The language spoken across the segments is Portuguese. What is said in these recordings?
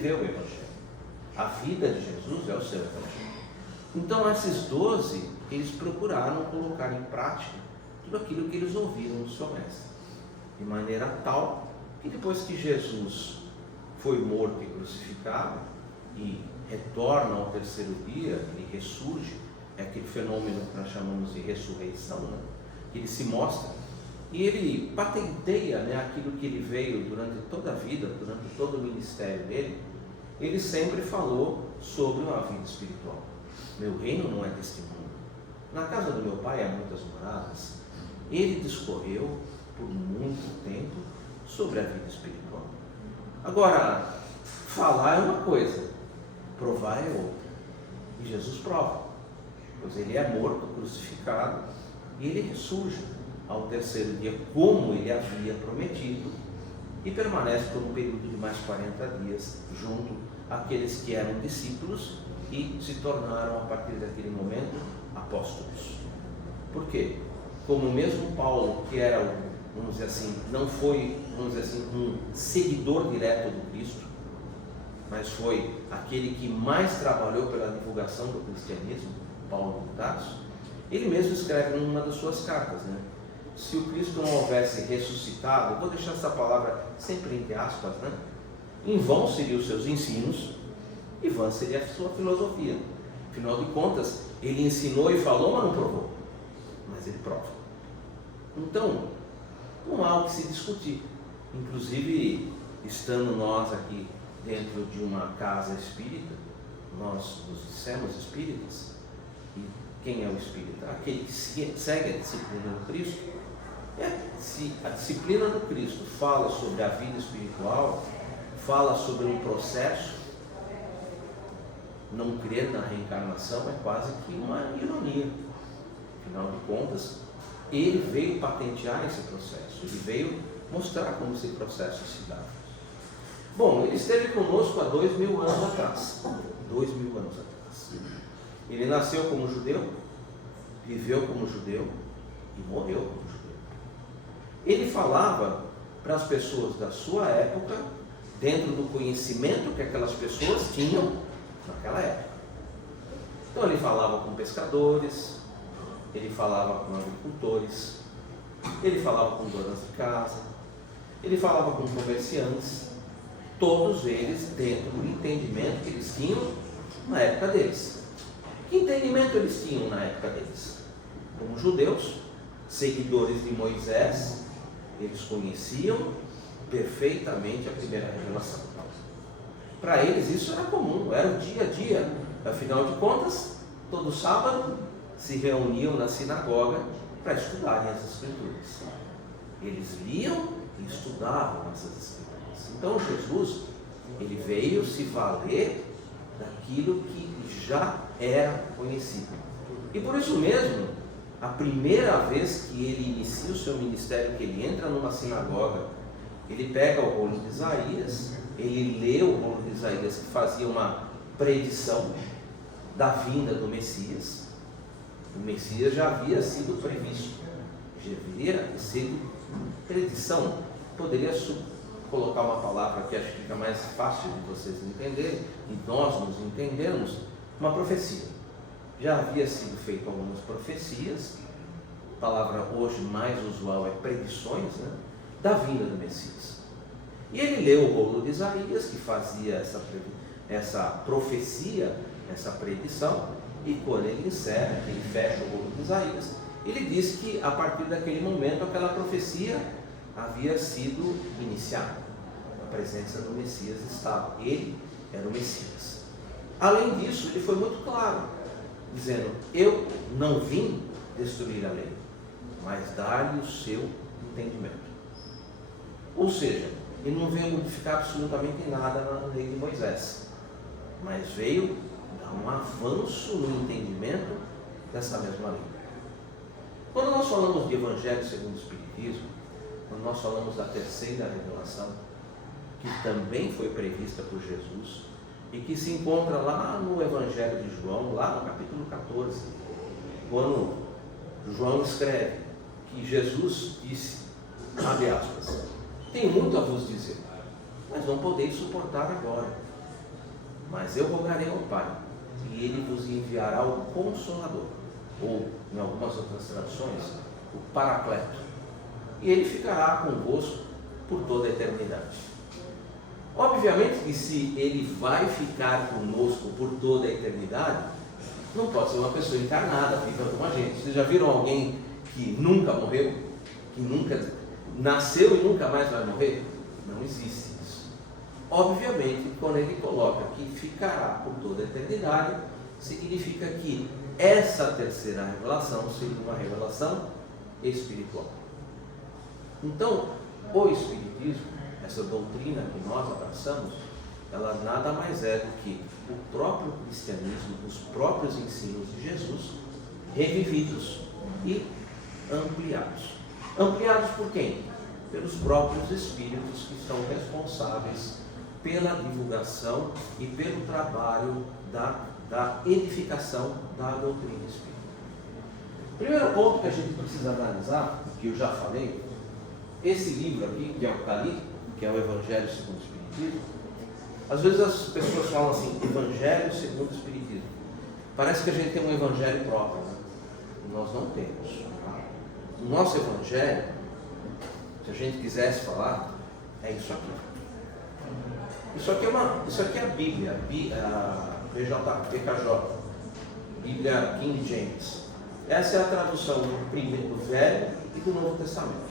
viver o Evangelho. A vida de Jesus é o seu Evangelho. Então, esses 12, eles procuraram colocar em prática tudo aquilo que eles ouviram do seu mestre, de maneira tal que depois que Jesus foi morto e crucificado e retorna ao terceiro dia, ele ressurge, é aquele fenômeno que nós chamamos de ressurreição, né? Ele se mostra e ele patenteia, né, aquilo que ele veio durante toda a vida, durante todo o ministério dele. Ele sempre falou sobre uma vida espiritual. Meu reino não é deste mundo. Na casa do meu pai há muitas moradas. Ele discorreu por muito tempo sobre a vida espiritual. Agora, falar é uma coisa, provar é outra. E Jesus prova, pois ele é morto, crucificado, e ele ressurge ao terceiro dia, como ele havia prometido, e permanece por um período de mais 40 dias junto àqueles que eram discípulos e se tornaram, a partir daquele momento, apóstolos. Por quê? Como mesmo Paulo, que era, vamos dizer assim, não foi, vamos dizer assim, um seguidor direto do Cristo, mas foi aquele que mais trabalhou pela divulgação do cristianismo, Paulo de Tarso, ele mesmo escreve em uma das suas cartas, né? Se o Cristo não houvesse ressuscitado, eu vou deixar essa palavra sempre entre aspas, né? Em vão seriam os seus ensinos e vã seria a sua filosofia. Afinal de contas, ele ensinou e falou, mas não provou. Mas ele prova. Então, não há o que se discutir. Inclusive, estando nós aqui dentro de uma casa espírita, nós nos dissemos espíritas. E quem é o espírita? Aquele que segue a disciplina do Cristo. Se a disciplina do Cristo fala sobre a vida espiritual, fala sobre um processo, não crer na reencarnação é quase que uma ironia. Afinal de contas, ele veio patentear esse processo, ele veio mostrar como esse processo se dá. Bom, ele esteve conosco há 2000 anos atrás. 2000 anos atrás. Ele nasceu como judeu, viveu como judeu e morreu como judeu. Ele falava para as pessoas da sua época, dentro do conhecimento que aquelas pessoas tinham naquela época. Então ele falava com pescadores, ele falava com agricultores, ele falava com donas de casa, ele falava com comerciantes, todos eles dentro do entendimento que eles tinham na época deles. Que entendimento eles tinham na época deles? Como judeus, seguidores de Moisés, eles conheciam perfeitamente a primeira revelação. Para eles isso era comum, era o dia a dia. Afinal de contas, todo sábado se reuniam na sinagoga para estudarem as Escrituras. Eles liam e estudavam essas Escrituras. Então Jesus, ele veio se valer daquilo que já era conhecido. E por isso mesmo, a primeira vez que ele inicia o seu ministério, que ele entra numa sinagoga, ele pega o rolo de Isaías, ele lê o rolo de Isaías que fazia uma predição da vinda do Messias. O Messias já havia sido previsto, já havia sido predição. Poderia colocar uma palavra que acho que fica mais fácil de vocês entenderem, e nós nos entendermos, uma profecia. Já havia sido feito algumas profecias, a palavra hoje mais usual é predições, né, da vinda do Messias. E ele leu o rolo de Isaías, que fazia essa profecia, essa predição, e quando ele encerra, ele fecha o rolo de Isaías, ele diz que a partir daquele momento aquela profecia havia sido iniciada. A presença do Messias estava, ele era o Messias. Além disso, ele foi muito claro, dizendo, eu não vim destruir a lei, mas dar-lhe o seu entendimento. Ou seja, ele não veio modificar absolutamente nada na lei de Moisés, mas veio dar um avanço no entendimento dessa mesma lei. Quando nós falamos de Evangelho segundo o Espiritismo, quando nós falamos da terceira revelação, que também foi prevista por Jesus, e que se encontra lá no Evangelho de João, lá no capítulo 14, quando João escreve que Jesus disse, abre aspas, tenho muito a vos dizer, mas não podeis suportar agora. Mas eu rogarei ao Pai, e Ele vos enviará o Consolador, ou, em algumas outras traduções, o Paracleto. E Ele ficará convosco por toda a eternidade. Obviamente que se Ele vai ficar conosco por toda a eternidade, não pode ser uma pessoa encarnada, vivendo com a gente. Vocês já viram alguém que nunca morreu? Que nunca nasceu e nunca mais vai morrer? Não existe isso. Obviamente, quando Ele coloca que ficará por toda a eternidade, significa que essa terceira revelação seria uma revelação espiritual. Então, o Espiritismo, essa doutrina que nós abraçamos, ela nada mais é do que o próprio cristianismo, os próprios ensinos de Jesus, revividos e ampliados. Ampliados por quem? Pelos próprios espíritos que são responsáveis pela divulgação e pelo trabalho da edificação da doutrina espírita. Primeiro ponto que a gente precisa analisar, que eu já falei, esse livro aqui, que é o que está ali, que é o Evangelho segundo o Espiritismo. Às vezes as pessoas falam assim, Evangelho segundo o Espiritismo. Parece que a gente tem um Evangelho próprio, né? Nós não temos. O nosso Evangelho, se a gente quisesse falar, é isso aqui. Isso aqui é a Bíblia, a BKJ, Bíblia King James. Essa é a tradução do Velho e do Novo Testamento.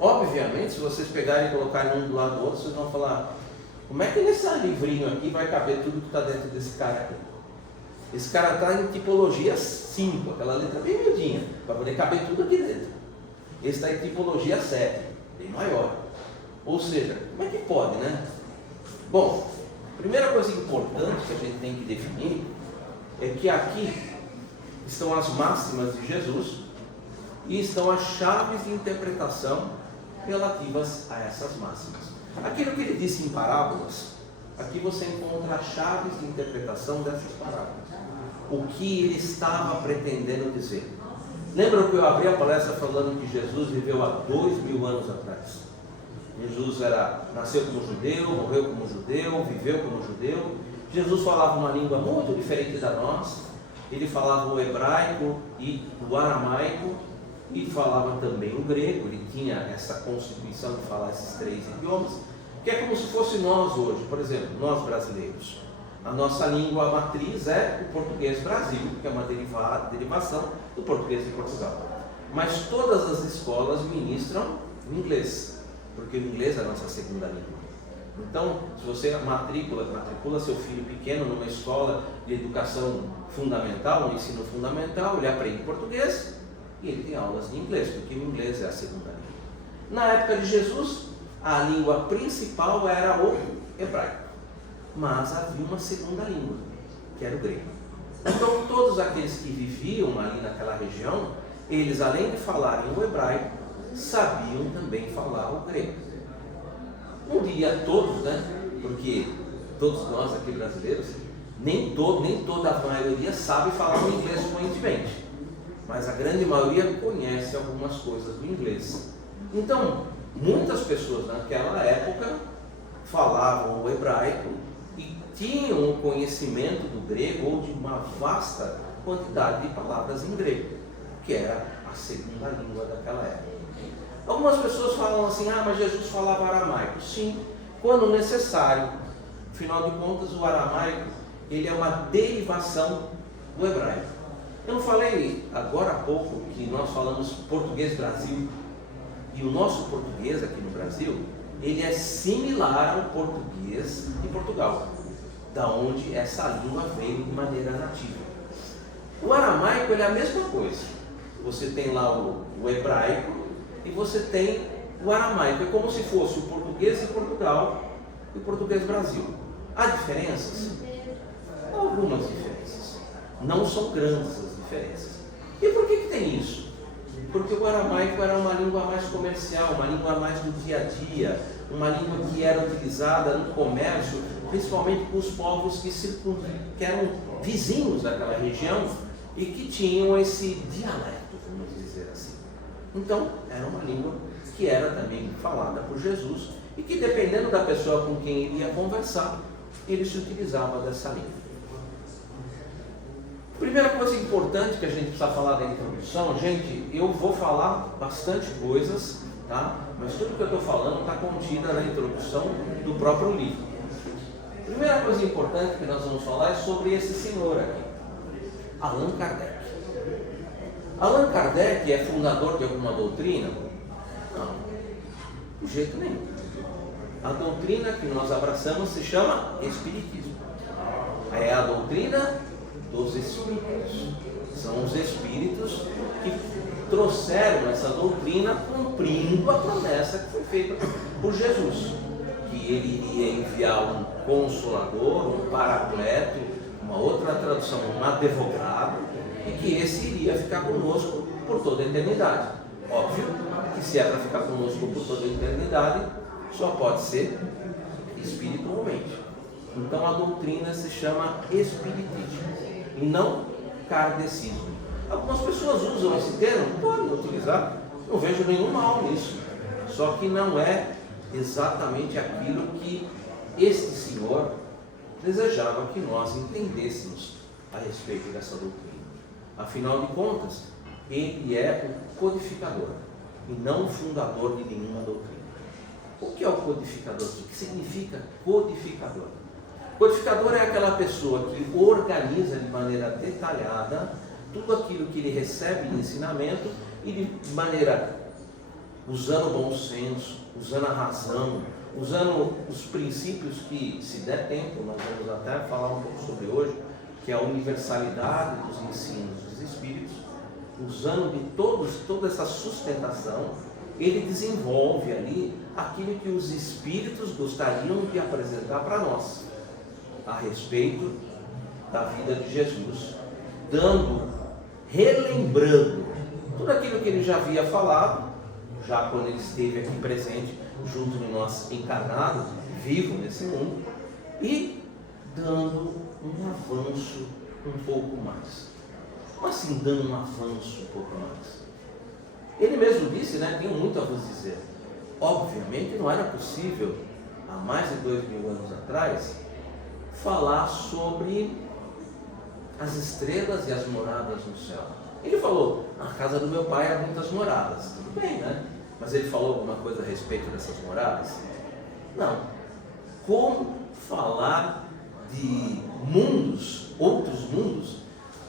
Obviamente, se vocês pegarem e colocarem um do lado do outro, vocês vão falar, como é que nesse livrinho aqui vai caber tudo que está dentro desse cara aqui? Esse cara está em tipologia 5, aquela letra bem miudinha, para poder caber tudo aqui dentro. Esse está em tipologia 7, bem maior. Ou seja, como é que pode, né? Bom, a primeira coisa importante que a gente tem que definir é que aqui estão as máximas de Jesus e estão as chaves de interpretação relativas a essas máximas. Aquilo que ele disse em parábolas, aqui você encontra as chaves de interpretação dessas parábolas. O que ele estava pretendendo dizer. Lembram que eu abri a palestra falando que Jesus viveu há 2000 anos atrás? Jesus nasceu como judeu, morreu como judeu, viveu como judeu. Jesus falava uma língua muito diferente da nossa. Ele falava o hebraico e o aramaico e falava também o grego. Ele tinha essa constituição de falar esses 3 idiomas, que é como se fosse nós hoje. Por exemplo, nós brasileiros, a nossa língua matriz é o português Brasil, que é uma derivação do português de Portugal. Mas todas as escolas ministram o inglês, porque o inglês é a nossa segunda língua. Então, se você matricula seu filho pequeno numa escola de educação fundamental, um ensino fundamental, ele aprende português e ele tem aulas de inglês, porque o inglês é a segunda língua. Na época de Jesus, a língua principal era o hebraico, mas havia uma segunda língua, que era o grego. Então, todos aqueles que viviam ali naquela região, eles, além de falarem o hebraico, sabiam também falar o grego. Não diria todos, né? Porque todos nós aqui brasileiros, nem toda a maioria sabe falar o inglês fluentemente, mas a grande maioria conhece algumas coisas do inglês. Então, muitas pessoas naquela época falavam o hebraico e tinham o conhecimento do grego ou de uma vasta quantidade de palavras em grego, que era a segunda língua daquela época. Algumas pessoas falam assim, mas Jesus falava aramaico. Sim, quando necessário. Afinal de contas, o aramaico, ele é uma derivação do hebraico. Eu não falei agora há pouco que nós falamos português Brasil, e o nosso português aqui no Brasil, ele é similar ao português de Portugal, da onde essa língua veio de maneira nativa. O aramaico, ele é a mesma coisa. Você tem lá o hebraico, e você tem o aramaico, é como se fosse o português de Portugal e o português Brasil. Há diferenças? Algumas diferenças. Não são grandes as diferenças. E por que tem isso? Porque o aramaico era uma língua mais comercial, uma língua mais do dia a dia, uma língua que era utilizada no comércio, principalmente com os povos que eram vizinhos daquela região e que tinham esse dialeto, vamos dizer assim. Então, era uma língua que era também falada por Jesus e que, dependendo da pessoa com quem ele ia conversar, ele se utilizava dessa linha. Primeira coisa importante que a gente precisa falar da introdução, gente, eu vou falar bastante coisas, tá? Mas tudo que eu estou falando está contida na introdução do próprio livro. Primeira coisa importante que nós vamos falar é sobre esse senhor aqui, Allan Kardec. Allan Kardec é fundador de alguma doutrina? Não, de jeito nenhum. A doutrina que nós abraçamos se chama Espiritismo. É a doutrina dos Espíritos. São os Espíritos que trouxeram essa doutrina cumprindo a promessa que foi feita por Jesus, que ele iria enviar um consolador, um paracleto, uma outra tradução, um advogado, e que esse iria ficar conosco por toda a eternidade. Óbvio que se é para ficar conosco por toda a eternidade, só pode ser espiritualmente. Então a doutrina se chama Espiritismo e não Kardecismo. Algumas pessoas usam esse termo, podem utilizar, não vejo nenhum mal nisso. Só que não é exatamente aquilo que este senhor desejava que nós entendêssemos a respeito dessa doutrina. Afinal de contas, ele é o codificador e não o fundador de nenhuma doutrina. O que é o codificador? O que significa codificador? Codificador é aquela pessoa que organiza de maneira detalhada tudo aquilo que ele recebe de ensinamento e de maneira, usando o bom senso, usando a razão, usando os princípios que, se der tempo, nós vamos até falar um pouco sobre hoje, que é a universalidade dos ensinos dos Espíritos, usando de toda essa sustentação, ele desenvolve ali aquilo que os Espíritos gostariam de apresentar para nós, a respeito da vida de Jesus, relembrando tudo aquilo que ele já havia falado, já quando ele esteve aqui presente, junto de nós, encarnado, vivo nesse mundo, e dando um avanço um pouco mais. Como assim dando um avanço um pouco mais? Ele mesmo disse, tenho muito a vos dizer. Obviamente não era possível, há mais de 2000 anos atrás, falar sobre as estrelas e as moradas no céu. Ele falou, na casa do meu pai há muitas moradas. Tudo bem, Mas ele falou alguma coisa a respeito dessas moradas? Não. Como falar de mundos, outros mundos,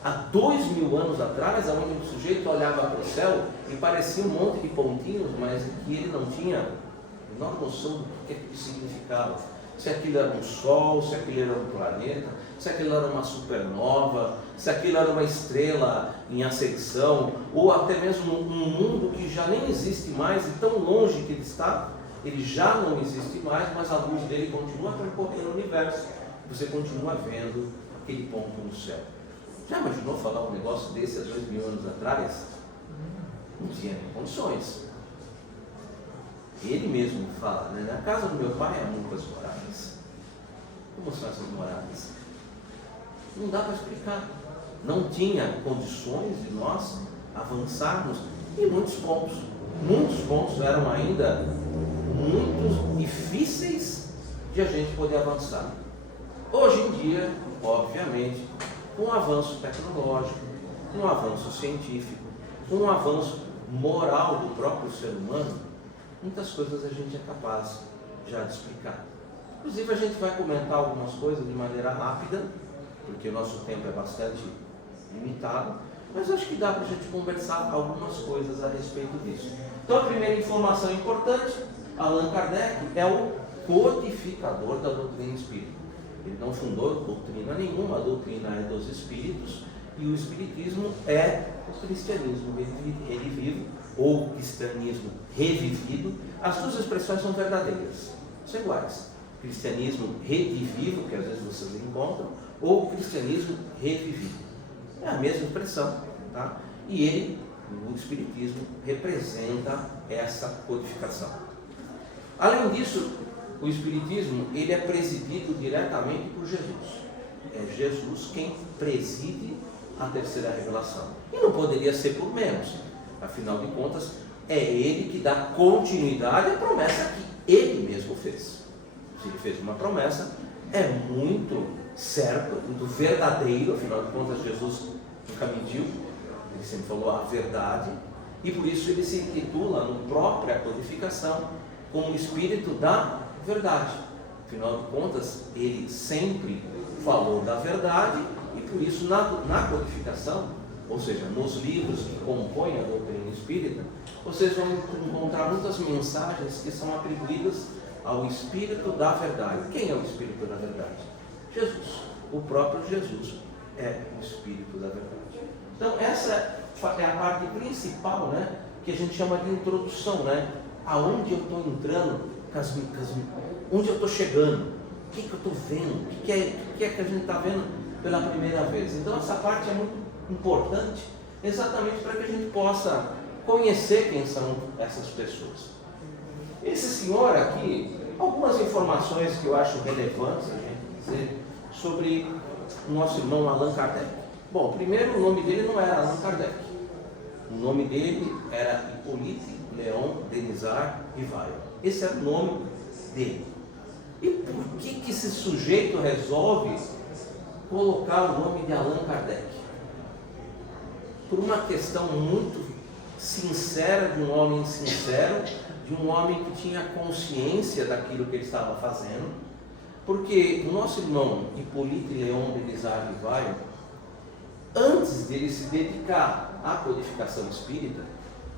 há 2000 anos atrás, onde o sujeito olhava para o céu e parecia um monte de pontinhos, mas que ele não tinha a menor noção do que significava. Se aquilo era um sol, se aquilo era um planeta, se aquilo era uma supernova, se aquilo era uma estrela em ascensão, ou até mesmo um mundo que já nem existe mais, e tão longe que ele está, ele já não existe mais, mas a luz dele continua percorrendo o universo. Você continua vendo aquele ponto no céu. Já imaginou falar um negócio desse há 2000 anos atrás? Não tinha nem condições. Ele mesmo fala, na casa do meu pai há muitas moradas. Como são essas moradas? Não dá para explicar. Não tinha condições de nós avançarmos em muitos pontos. Muitos pontos eram ainda muito difíceis de a gente poder avançar. Hoje em dia, obviamente, com um avanço tecnológico, um avanço científico, um avanço moral do próprio ser humano, muitas coisas a gente é capaz já de explicar. Inclusive a gente vai comentar algumas coisas de maneira rápida, porque o nosso tempo é bastante limitado, mas acho que dá para a gente conversar algumas coisas a respeito disso. Então a primeira informação importante, Allan Kardec é o codificador da doutrina espírita. Ele não fundou doutrina nenhuma, a doutrina é dos Espíritos, e o Espiritismo é o cristianismo redivivo, ou cristianismo revivido. As duas expressões são verdadeiras, são iguais. Cristianismo redivivo, que às vezes vocês encontram, ou cristianismo revivido. É a mesma expressão, tá? E ele, o Espiritismo, representa essa codificação. Além disso, o Espiritismo, ele é presidido diretamente por Jesus. É Jesus quem preside a terceira revelação. E não poderia ser por menos. Afinal de contas, é ele que dá continuidade à promessa que ele mesmo fez. Se ele fez uma promessa, é muito certo, muito verdadeiro. Afinal de contas, Jesus nunca mentiu, ele sempre falou a verdade, e por isso ele se intitula, na própria codificação, como Espírito da Verdade. Afinal de contas, ele sempre falou da verdade, e por isso na codificação, ou seja, nos livros que compõem a doutrina espírita, vocês vão encontrar muitas mensagens que são atribuídas ao Espírito da Verdade. Quem é o Espírito da Verdade? Jesus. O próprio Jesus é o Espírito da Verdade. Então essa é a parte principal, né, que a gente chama de introdução, né? Aonde eu estou entrando, onde eu estou chegando, o que eu estou vendo, o que é que a gente está vendo pela primeira vez. Então essa parte é muito importante, exatamente para que a gente possa conhecer quem são essas pessoas. Esse senhor aqui, algumas informações que eu acho relevantes a gente dizer sobre o nosso irmão Allan Kardec. Bom, primeiro, o nome dele não era Allan Kardec. O nome dele era Hippolyte Léon Denisard Rivail. Esse era o nome dele. E por que esse sujeito resolve colocar o nome de Allan Kardec? Por uma questão muito sincera, de um homem sincero, de um homem que tinha consciência daquilo que ele estava fazendo, porque o nosso irmão Hippolyte Léon Denisard Rivail, antes dele se dedicar à codificação espírita,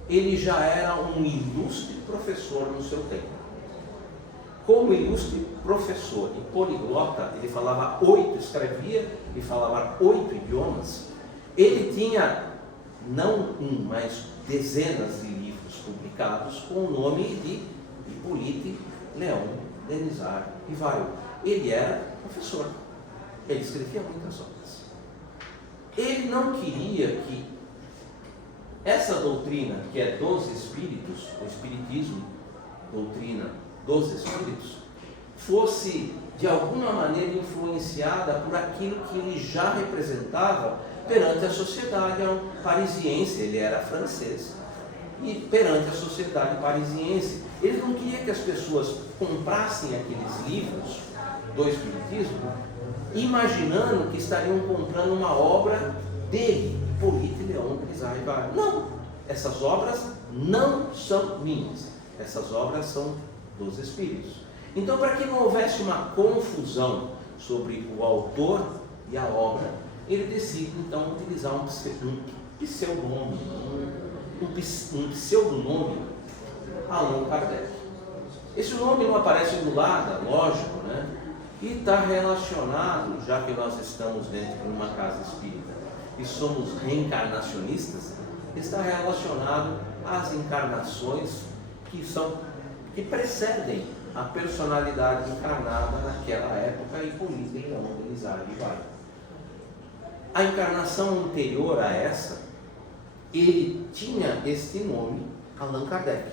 ele já era um ilustre professor no seu tempo. Como ilustre professor e poliglota, ele escrevia e falava 8 idiomas. Ele tinha não um, mas dezenas de livros publicados com o nome de Hippolyte Léon Denisard Rivail. Ele era professor, ele escrevia muitas obras. Ele não queria que essa doutrina, que é dos Espíritos, o Espiritismo, doutrina dos Espíritos, fosse de alguma maneira influenciada por aquilo que ele já representava perante a sociedade parisiense. Ele era francês, e perante a sociedade parisiense, ele não queria que as pessoas comprassem aqueles livros do Espiritismo imaginando que estariam comprando uma obra dele, Hippolyte Léon Denisard Rivail. Não, essas obras não são minhas, essas obras são dos Espíritos. Então, para que não houvesse uma confusão sobre o autor e a obra, ele decide então utilizar um pseudonome, Allan Kardec. Esse nome não aparece do nada, lógico, né? E está relacionado, já que nós estamos dentro de uma casa espírita e somos reencarnacionistas, está relacionado às encarnações que precedem a personalidade encarnada naquela época, Hippolyte Léon Denisard Rivail. A encarnação anterior a essa, ele tinha este nome, Allan Kardec.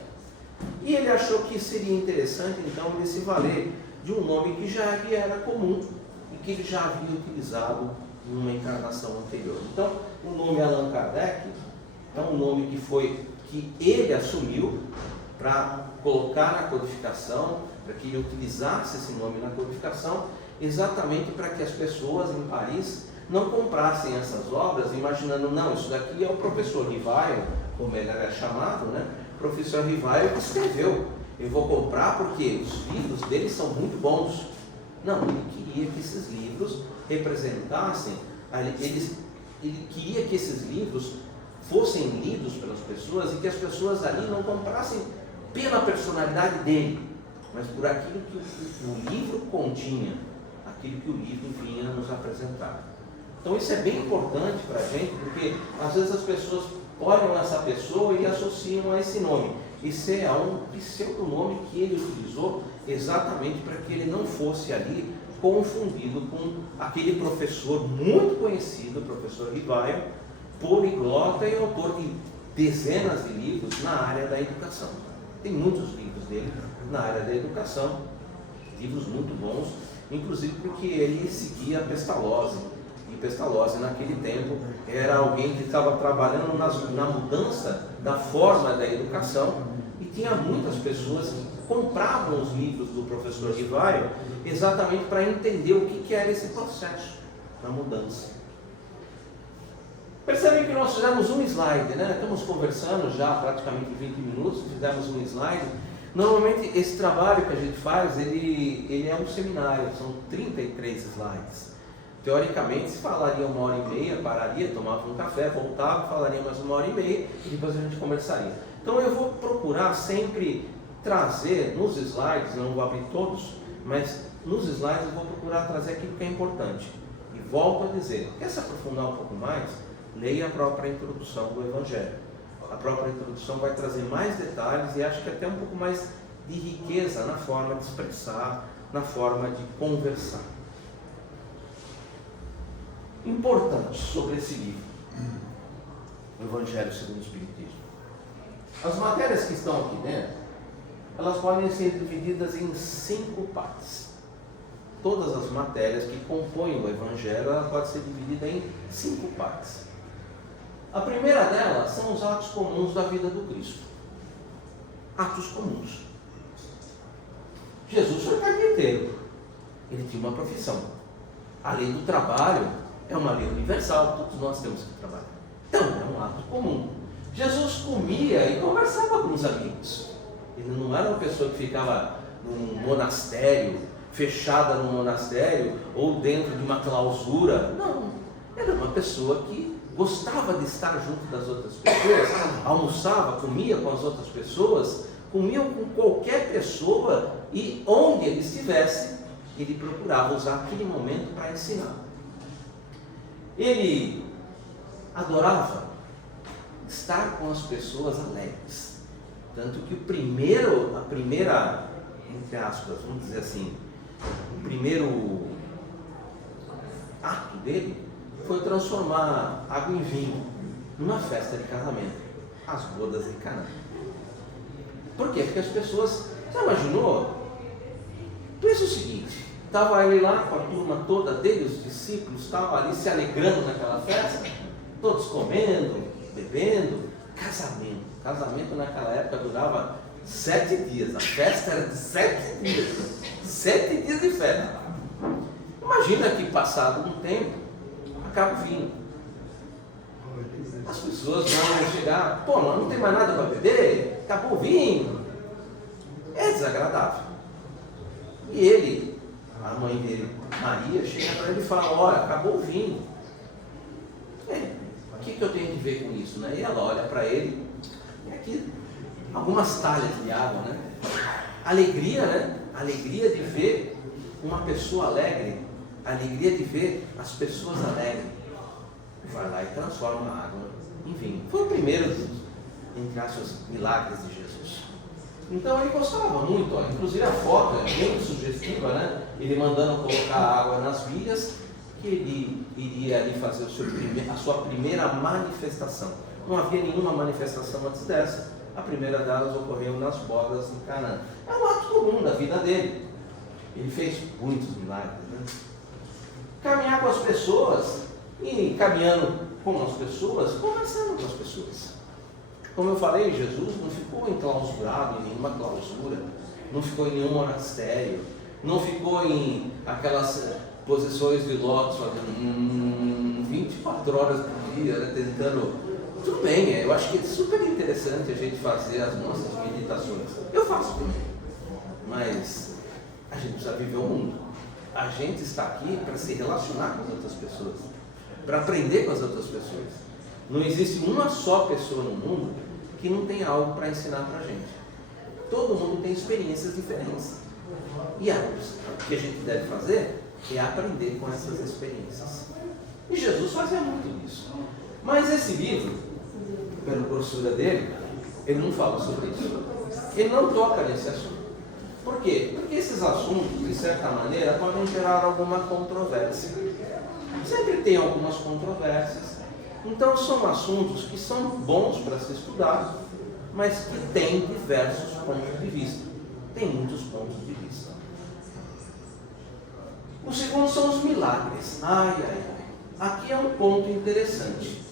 E ele achou que seria interessante, então, ele se valer de um nome que já era comum e que ele já havia utilizado em uma encarnação anterior. Então, o nome Allan Kardec é um nome que ele assumiu para colocar na codificação, para que ele utilizasse esse nome na codificação, exatamente para que as pessoas em Paris não comprassem essas obras imaginando, não, isso daqui é o professor Rivail, como ele era chamado, né? Professor Rivail que escreveu, eu vou comprar porque os livros dele são muito bons. Não, ele queria que esses livros representassem, ele queria que esses livros fossem lidos pelas pessoas e que as pessoas ali não comprassem pela personalidade dele, mas por aquilo que o livro continha, aquilo que o livro vinha nos apresentar. Então isso é bem importante para a gente, porque às vezes as pessoas olham essa pessoa e associam a esse nome. Esse é um pseudonome que ele utilizou exatamente para que ele não fosse ali confundido com aquele professor muito conhecido, o professor Rivail, poliglota e autor de dezenas de livros na área da educação. Tem muitos livros dele na área da educação, livros muito bons, inclusive porque ele seguia Pestalozzi. E Pestalozzi, naquele tempo, era alguém que estava trabalhando na mudança da forma da educação e tinha muitas pessoas que compravam os livros do professor Rivaio exatamente para entender o que era esse processo da mudança. Percebem que nós fizemos um slide, né? Estamos conversando já praticamente 20 minutos, fizemos um slide. Normalmente esse trabalho que a gente faz, ele é um seminário, são 33 slides. Teoricamente se falaria 1h30, pararia, tomava um café, voltava, falaria mais 1h30 e depois a gente conversaria. Então eu vou procurar sempre trazer nos slides, não vou abrir todos, mas nos slides eu vou procurar trazer aquilo que é importante. E volto a dizer, quer se aprofundar um pouco mais? Leia a própria introdução do Evangelho. A própria introdução vai trazer mais detalhes e acho que até um pouco mais de riqueza na forma de expressar, na forma de conversar. Importante sobre esse livro, o Evangelho segundo o Espiritismo. As matérias que estão aqui dentro, elas podem ser divididas em 5 partes. Todas as matérias que compõem o Evangelho, ela pode ser dividida em 5 partes. A primeira delas são os atos comuns da vida do Cristo. Atos comuns. Jesus foi carpinteiro. Ele tinha uma profissão. A lei do trabalho é uma lei universal, todos nós temos que trabalhar. Então, é um ato comum. Jesus comia e conversava com os amigos. Ele não era uma pessoa que ficava num monastério, fechada num monastério, ou dentro de uma clausura. Não, era uma pessoa que gostava de estar junto das outras pessoas, almoçava, comia com as outras pessoas, comia com qualquer pessoa e onde ele estivesse, ele procurava usar aquele momento para ensinar. Ele adorava estar com as pessoas alegres. Tanto que a primeira, entre aspas, vamos dizer assim, o primeiro ato dele foi transformar água em vinho numa festa de casamento, as bodas de Caná. Por quê? Porque as pessoas, você imaginou? Pensa o seguinte, estava ele lá com a turma toda dele, os discípulos estavam ali se alegrando naquela festa, todos comendo, bebendo, casamento. Casamento naquela época durava 7 dias, a festa era de 7 dias, 7 dias de festa. Imagina que passado um tempo, acaba o vinho. As pessoas vão chegar, pô, não tem mais nada para beber, acabou o vinho. É desagradável. E ele, a mãe dele, Maria, chega para ele e fala, olha, acabou o vinho. O que eu tenho a ver com isso? Né? E ela olha para ele, e aqui, algumas talhas de água, né? Alegria, né? Alegria de ver uma pessoa alegre, alegria de ver as pessoas alegres. Vai lá e transforma a água em vinho. Foi o primeiro dos, entre aspas, milagres de Jesus. Então ele gostava muito, ó. Inclusive a foto é bem sugestiva, né? Ele mandando colocar água nas vigas, que ele iria ali fazer a sua primeira manifestação. Não havia nenhuma manifestação antes dessa. A primeira delas ocorreu nas bodas de Caná. É um ato comum da vida dele. Ele fez muitos milagres, né? Caminhar com as pessoas e caminhando com as pessoas, conversando com as pessoas. Como eu falei, Jesus não ficou enclausurado em nenhuma clausura, não ficou em nenhum monastério, não ficou em aquelas posições de lótus fazendo 24 horas por dia, né, tentando. Tudo bem, eu acho que é super interessante a gente fazer as nossas meditações. Eu faço também. Mas a gente precisa viver o mundo. A gente está aqui para se relacionar com as outras pessoas, para aprender com as outras pessoas. Não existe uma só pessoa no mundo que não tem algo para ensinar para a gente. Todo mundo tem experiências diferentes. E o que a gente deve fazer é aprender com essas experiências. E Jesus fazia muito isso. Mas esse livro, pela grossura dele, ele não fala sobre isso. Ele não toca nesse assunto. Por quê? Porque esses assuntos, de certa maneira, podem gerar alguma controvérsia. Sempre tem algumas controvérsias. Então são assuntos que são bons para se estudar, mas que têm diversos pontos de vista. Tem muitos pontos de vista. O segundo são os milagres. Aqui é um ponto interessante.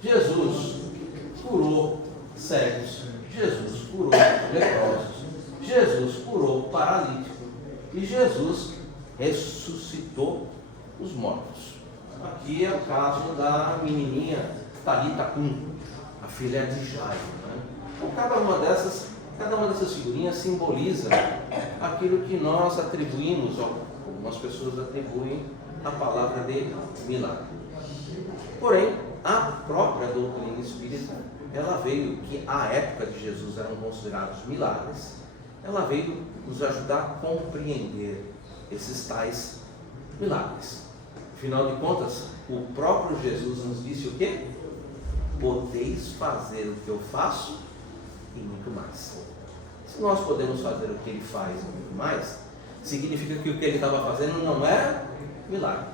Jesus curou cegos, Jesus curou leprosos, Jesus curou paralítico e Jesus ressuscitou os mortos. Aqui é o caso da menininha Talita Cum, a filha de Jairo, né? Então, cada uma dessas figurinhas simboliza aquilo que nós atribuímos, ou algumas pessoas atribuem a palavra de milagre. Porém, a própria doutrina espírita, ela veio, que à época de Jesus eram considerados milagres, ela veio nos ajudar a compreender esses tais milagres. Afinal de contas, o próprio Jesus nos disse o quê? Podeis fazer o que eu faço e muito mais. Se nós podemos fazer o que ele faz e muito mais, significa que o que ele estava fazendo não era milagre.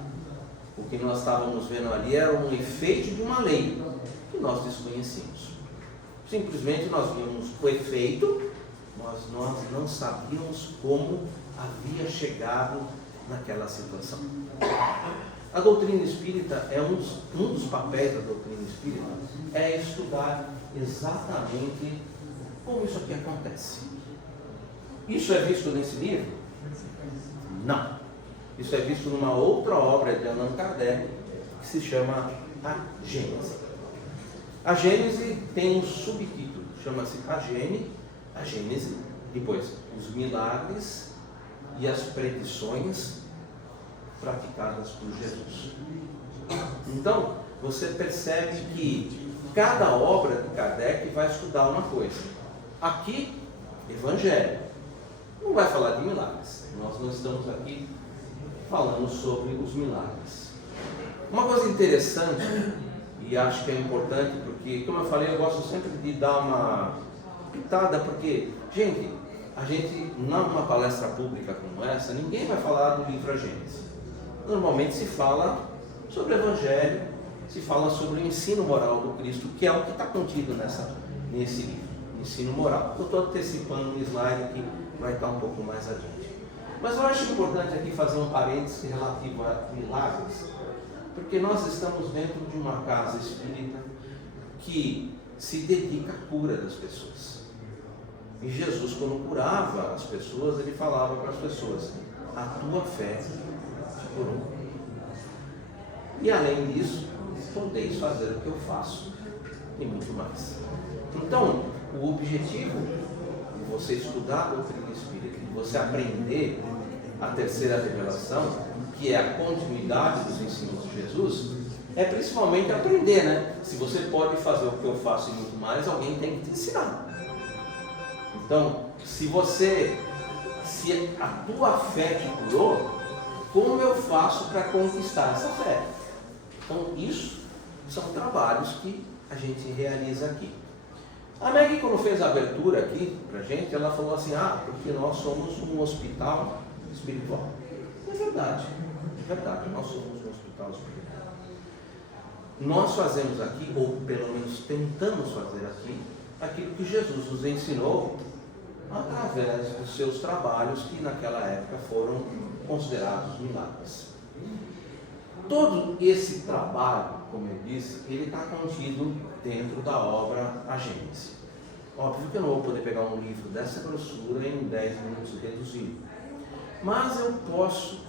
O que nós estávamos vendo ali era um efeito de uma lei que nós desconhecíamos. Simplesmente nós víamos o efeito, mas nós não sabíamos como havia chegado naquela situação. A doutrina espírita é um dos papéis da doutrina espírita é estudar exatamente como isso aqui acontece. Isso é visto nesse livro? Não. Isso é visto numa outra obra de Allan Kardec que se chama A Gênese. A Gênese tem um subtítulo, chama-se A Gênese, depois os milagres e as predições praticadas por Jesus. Então, você percebe que cada obra de Kardec vai estudar uma coisa. Aqui, Evangelho. Não vai falar de milagres. Nós não estamos aqui falando sobre os milagres. Uma coisa interessante, e acho que é importante, porque, como eu falei, eu gosto sempre de dar uma pitada, porque, a gente, numa palestra pública como essa, ninguém vai falar do livro A Gênese. Normalmente se fala sobre o Evangelho, se fala sobre o ensino moral do Cristo, que é o que está contido nesse livro, ensino moral. Eu estou antecipando um slide que vai estar um pouco mais adiante. Mas eu acho importante aqui fazer um parêntese relativo a milagres, porque nós estamos dentro de uma casa espírita que se dedica à cura das pessoas. E Jesus, quando curava as pessoas, ele falava para as pessoas: a tua fé te curou. E além disso, podeis fazer o que eu faço e muito mais. Então, o objetivo de você estudar a doutrina espírita, de você aprender a terceira revelação, que é a continuidade dos ensinos de Jesus, é principalmente aprender, né? Se você pode fazer o que eu faço e muito mais, alguém tem que te ensinar. Então, se a tua fé te curou, como eu faço para conquistar essa fé? Então, isso são trabalhos que a gente realiza aqui. A Maggie, quando fez a abertura aqui para a gente, ela falou assim: porque nós somos um hospital espiritual. É verdade, nós somos um hospital espiritual. Nós fazemos aqui, ou pelo menos tentamos fazer aqui, aquilo que Jesus nos ensinou através dos seus trabalhos, que naquela época foram considerados milagres. Todo esse trabalho, como eu disse, ele está contido dentro da obra A Gênese. Óbvio que eu não vou poder pegar um livro dessa grossura em 10 minutos reduzido, mas eu posso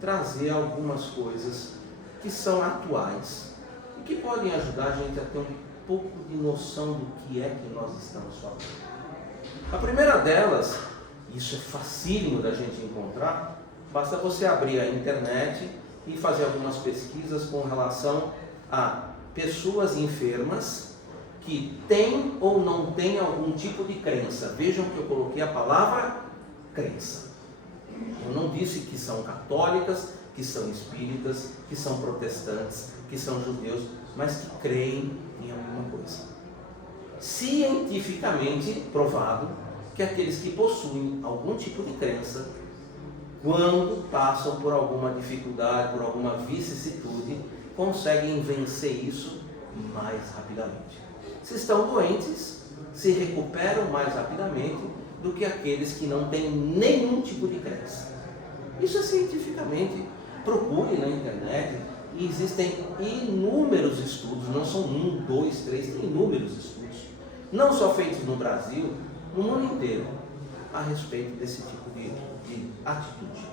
trazer algumas coisas que são atuais e que podem ajudar a gente a ter um pouco de noção do que é que nós estamos falando. A primeira delas, isso é facílimo da gente encontrar, basta você abrir a internet e fazer algumas pesquisas com relação a pessoas enfermas que têm ou não têm algum tipo de crença. Vejam que eu coloquei a palavra crença. Eu não disse que são católicas, que são espíritas, que são protestantes, que são judeus, mas que creem em alguma coisa. Cientificamente provado que aqueles que possuem algum tipo de crença, quando passam por alguma dificuldade, por alguma vicissitude, conseguem vencer isso mais rapidamente. Se estão doentes, se recuperam mais rapidamente do que aqueles que não têm nenhum tipo de crença. Isso é cientificamente. Procure na internet, e existem inúmeros estudos, não são 1, 2, 3, tem inúmeros estudos não só feitos no Brasil, no mundo inteiro, a respeito desse tipo de atitude.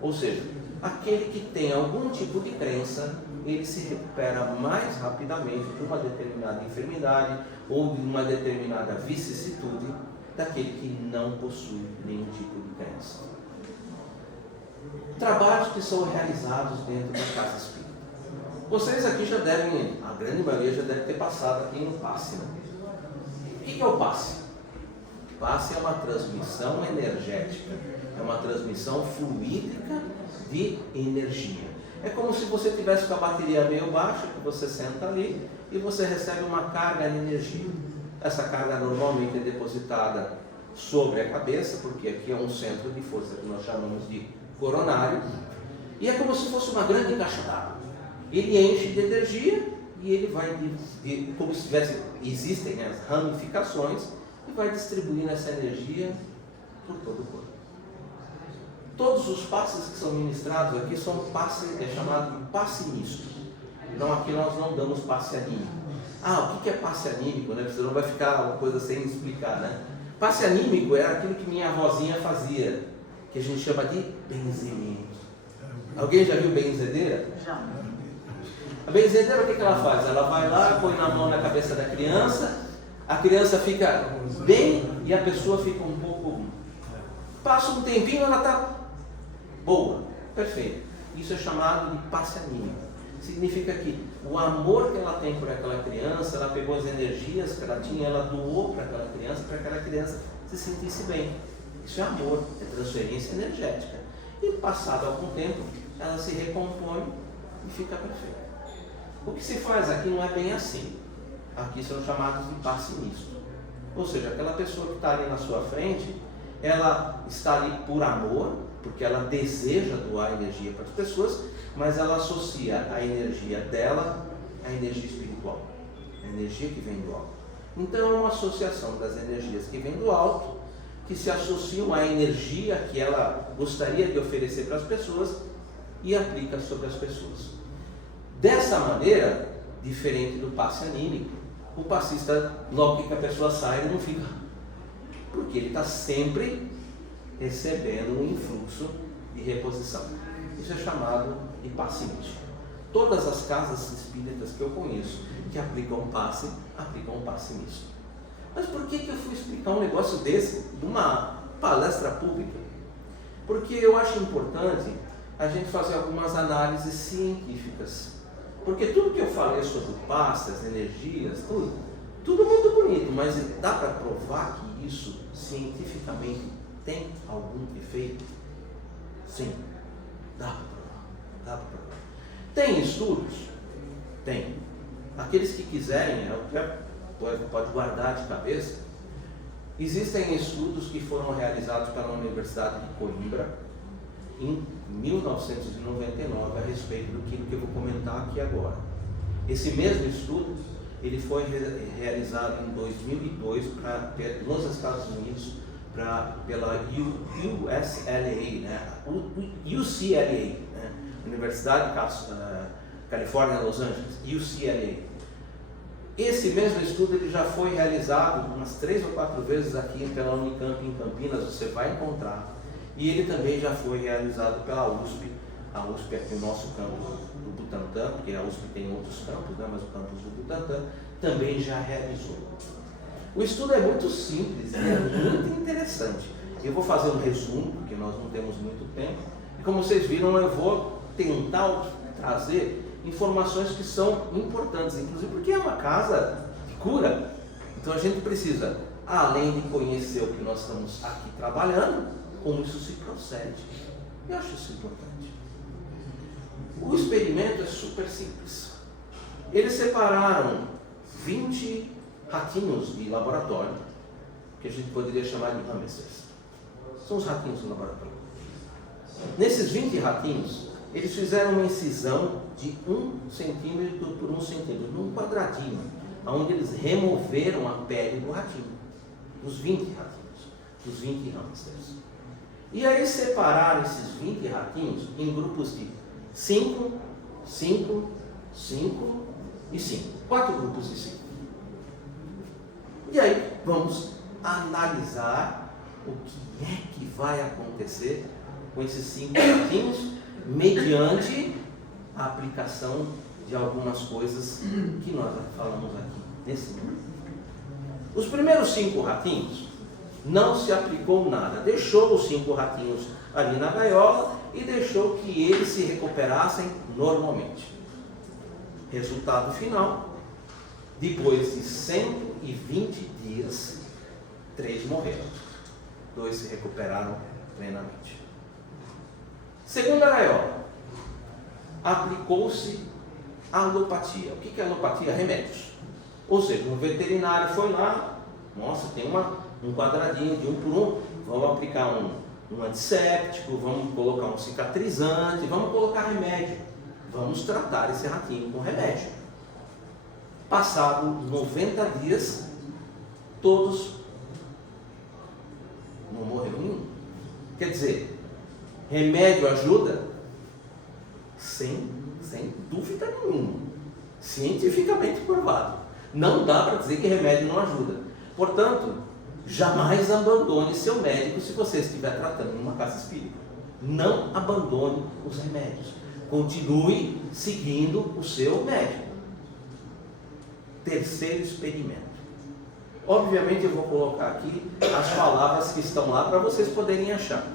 Ou seja, aquele que tem algum tipo de crença, ele se recupera mais rapidamente de uma determinada enfermidade ou de uma determinada vicissitude daquele que não possui nenhum tipo de crença. Trabalhos que são realizados dentro da casa espírita. Vocês aqui já devem, a grande maioria já deve ter passado aqui no passe. Né? O que é o passe? Passe é uma transmissão energética, é uma transmissão fluídica de energia. É como se você tivesse com a bateria meio baixa, que você senta ali e você recebe uma carga de energia. Essa carga normalmente é depositada sobre a cabeça, porque aqui é um centro de força que nós chamamos de coronário, e é como se fosse uma grande caixa d'água. Ele enche de energia e ele vai, como se existem as ramificações, e vai distribuindo essa energia por todo o corpo. Todos os passes que são ministrados aqui são chamado de passe misto. Então aqui nós não damos passe anímico. O que é passe anímico? Né? Você não vai ficar uma coisa sem explicar, né? Passe anímico era aquilo que minha avózinha fazia, que a gente chama de benzimento. Alguém já viu benzedeira? Já. A benzedeira, o que ela faz? Ela vai lá, põe na mão na cabeça da criança, a criança fica bem e a pessoa fica um pouco... Passa um tempinho, ela está boa, perfeito. Isso é chamado de passe anímico. Significa que o amor que ela tem por aquela criança, ela pegou as energias que ela tinha, ela doou para aquela criança se sentisse bem. Isso é amor, é transferência energética. E passado algum tempo, ela se recompõe e fica perfeita. O que se faz aqui não é bem assim. Aqui são chamados de passe misto. Ou seja, aquela pessoa que está ali na sua frente, ela está ali por amor, porque ela deseja doar energia para as pessoas, mas ela associa a energia dela à energia espiritual, a energia que vem do alto. Então é uma associação das energias que vem do alto, que se associam à energia que ela gostaria de oferecer para as pessoas e aplica sobre as pessoas. Dessa maneira, diferente do passe anímico, o passista, logo que a pessoa sai, ele não fica, porque ele está sempre recebendo um influxo de reposição. Isso é chamado de passe misto. Todas as casas espíritas que eu conheço que aplicam passe misto. Mas por que eu fui explicar um negócio desse numa palestra pública? Porque eu acho importante a gente fazer algumas análises científicas. Porque tudo que eu falei sobre o passe, as energias, tudo muito bonito, mas dá para provar que isso cientificamente tem algum efeito? Sim, dá para provar. Tem estudos? Tem. Aqueles que quiserem, pode guardar de cabeça. Existem estudos que foram realizados pela Universidade de Coimbra em 1999 a respeito do que eu vou comentar aqui agora. Esse mesmo estudo ele foi realizado em 2002 nos Estados Unidos pela USLA, né? UCLA, né? Universidade Califórnia, Los Angeles, UCLA. Esse mesmo estudo ele já foi realizado umas 3 ou 4 vezes aqui pela Unicamp em Campinas, você vai encontrar. E ele também já foi realizado pela USP. A USP é aqui o nosso campus do Butantã, porque a USP tem outros campos, né? Mas o campus do Butantã também já realizou. O estudo é muito simples e é muito interessante. Eu vou fazer um resumo, porque nós não temos muito tempo. E como vocês viram, eu vou tentar trazer informações que são importantes, inclusive porque é uma casa de cura. Então a gente precisa, além de conhecer o que nós estamos aqui trabalhando, como isso se procede. Eu acho isso importante. O experimento é super simples. Eles separaram 20 ratinhos de laboratório, que a gente poderia chamar de hamsters. São os ratinhos do laboratório. Nesses 20 ratinhos, eles fizeram uma incisão de 1 centímetro por 1 centímetro, num quadradinho, onde eles removeram a pele do ratinho, dos 20 ratinhos, dos 20 hamsters. E aí separaram esses 20 ratinhos em grupos de 5, 5, 5 e 5. 4 grupos de 5. E aí vamos analisar o que é que vai acontecer com esses 5 ratinhos mediante a aplicação de algumas coisas que nós falamos aqui nesse momento. Os primeiros 5 ratinhos não se aplicou nada, deixou os 5 ratinhos ali na gaiola e deixou que eles se recuperassem normalmente. Resultado final, depois de 120 dias, 3 morreram, 2 se recuperaram plenamente. Segunda gaiola, aplicou-se alopatia. O que é alopatia? Remédios. Ou seja, um veterinário foi lá, nossa, tem um quadradinho de 1 por 1, vamos aplicar um antisséptico, vamos colocar um cicatrizante, vamos colocar remédio, vamos tratar esse ratinho com remédio. Passado 90 dias, todos não morreu nenhum. Quer dizer, remédio ajuda? Sem dúvida nenhuma. Cientificamente provado. Não dá para dizer que remédio não ajuda. Portanto, jamais abandone seu médico se você estiver tratando em uma casa espírita. Não abandone os remédios. Continue seguindo o seu médico. Terceiro experimento. Obviamente eu vou colocar aqui as palavras que estão lá para vocês poderem achar.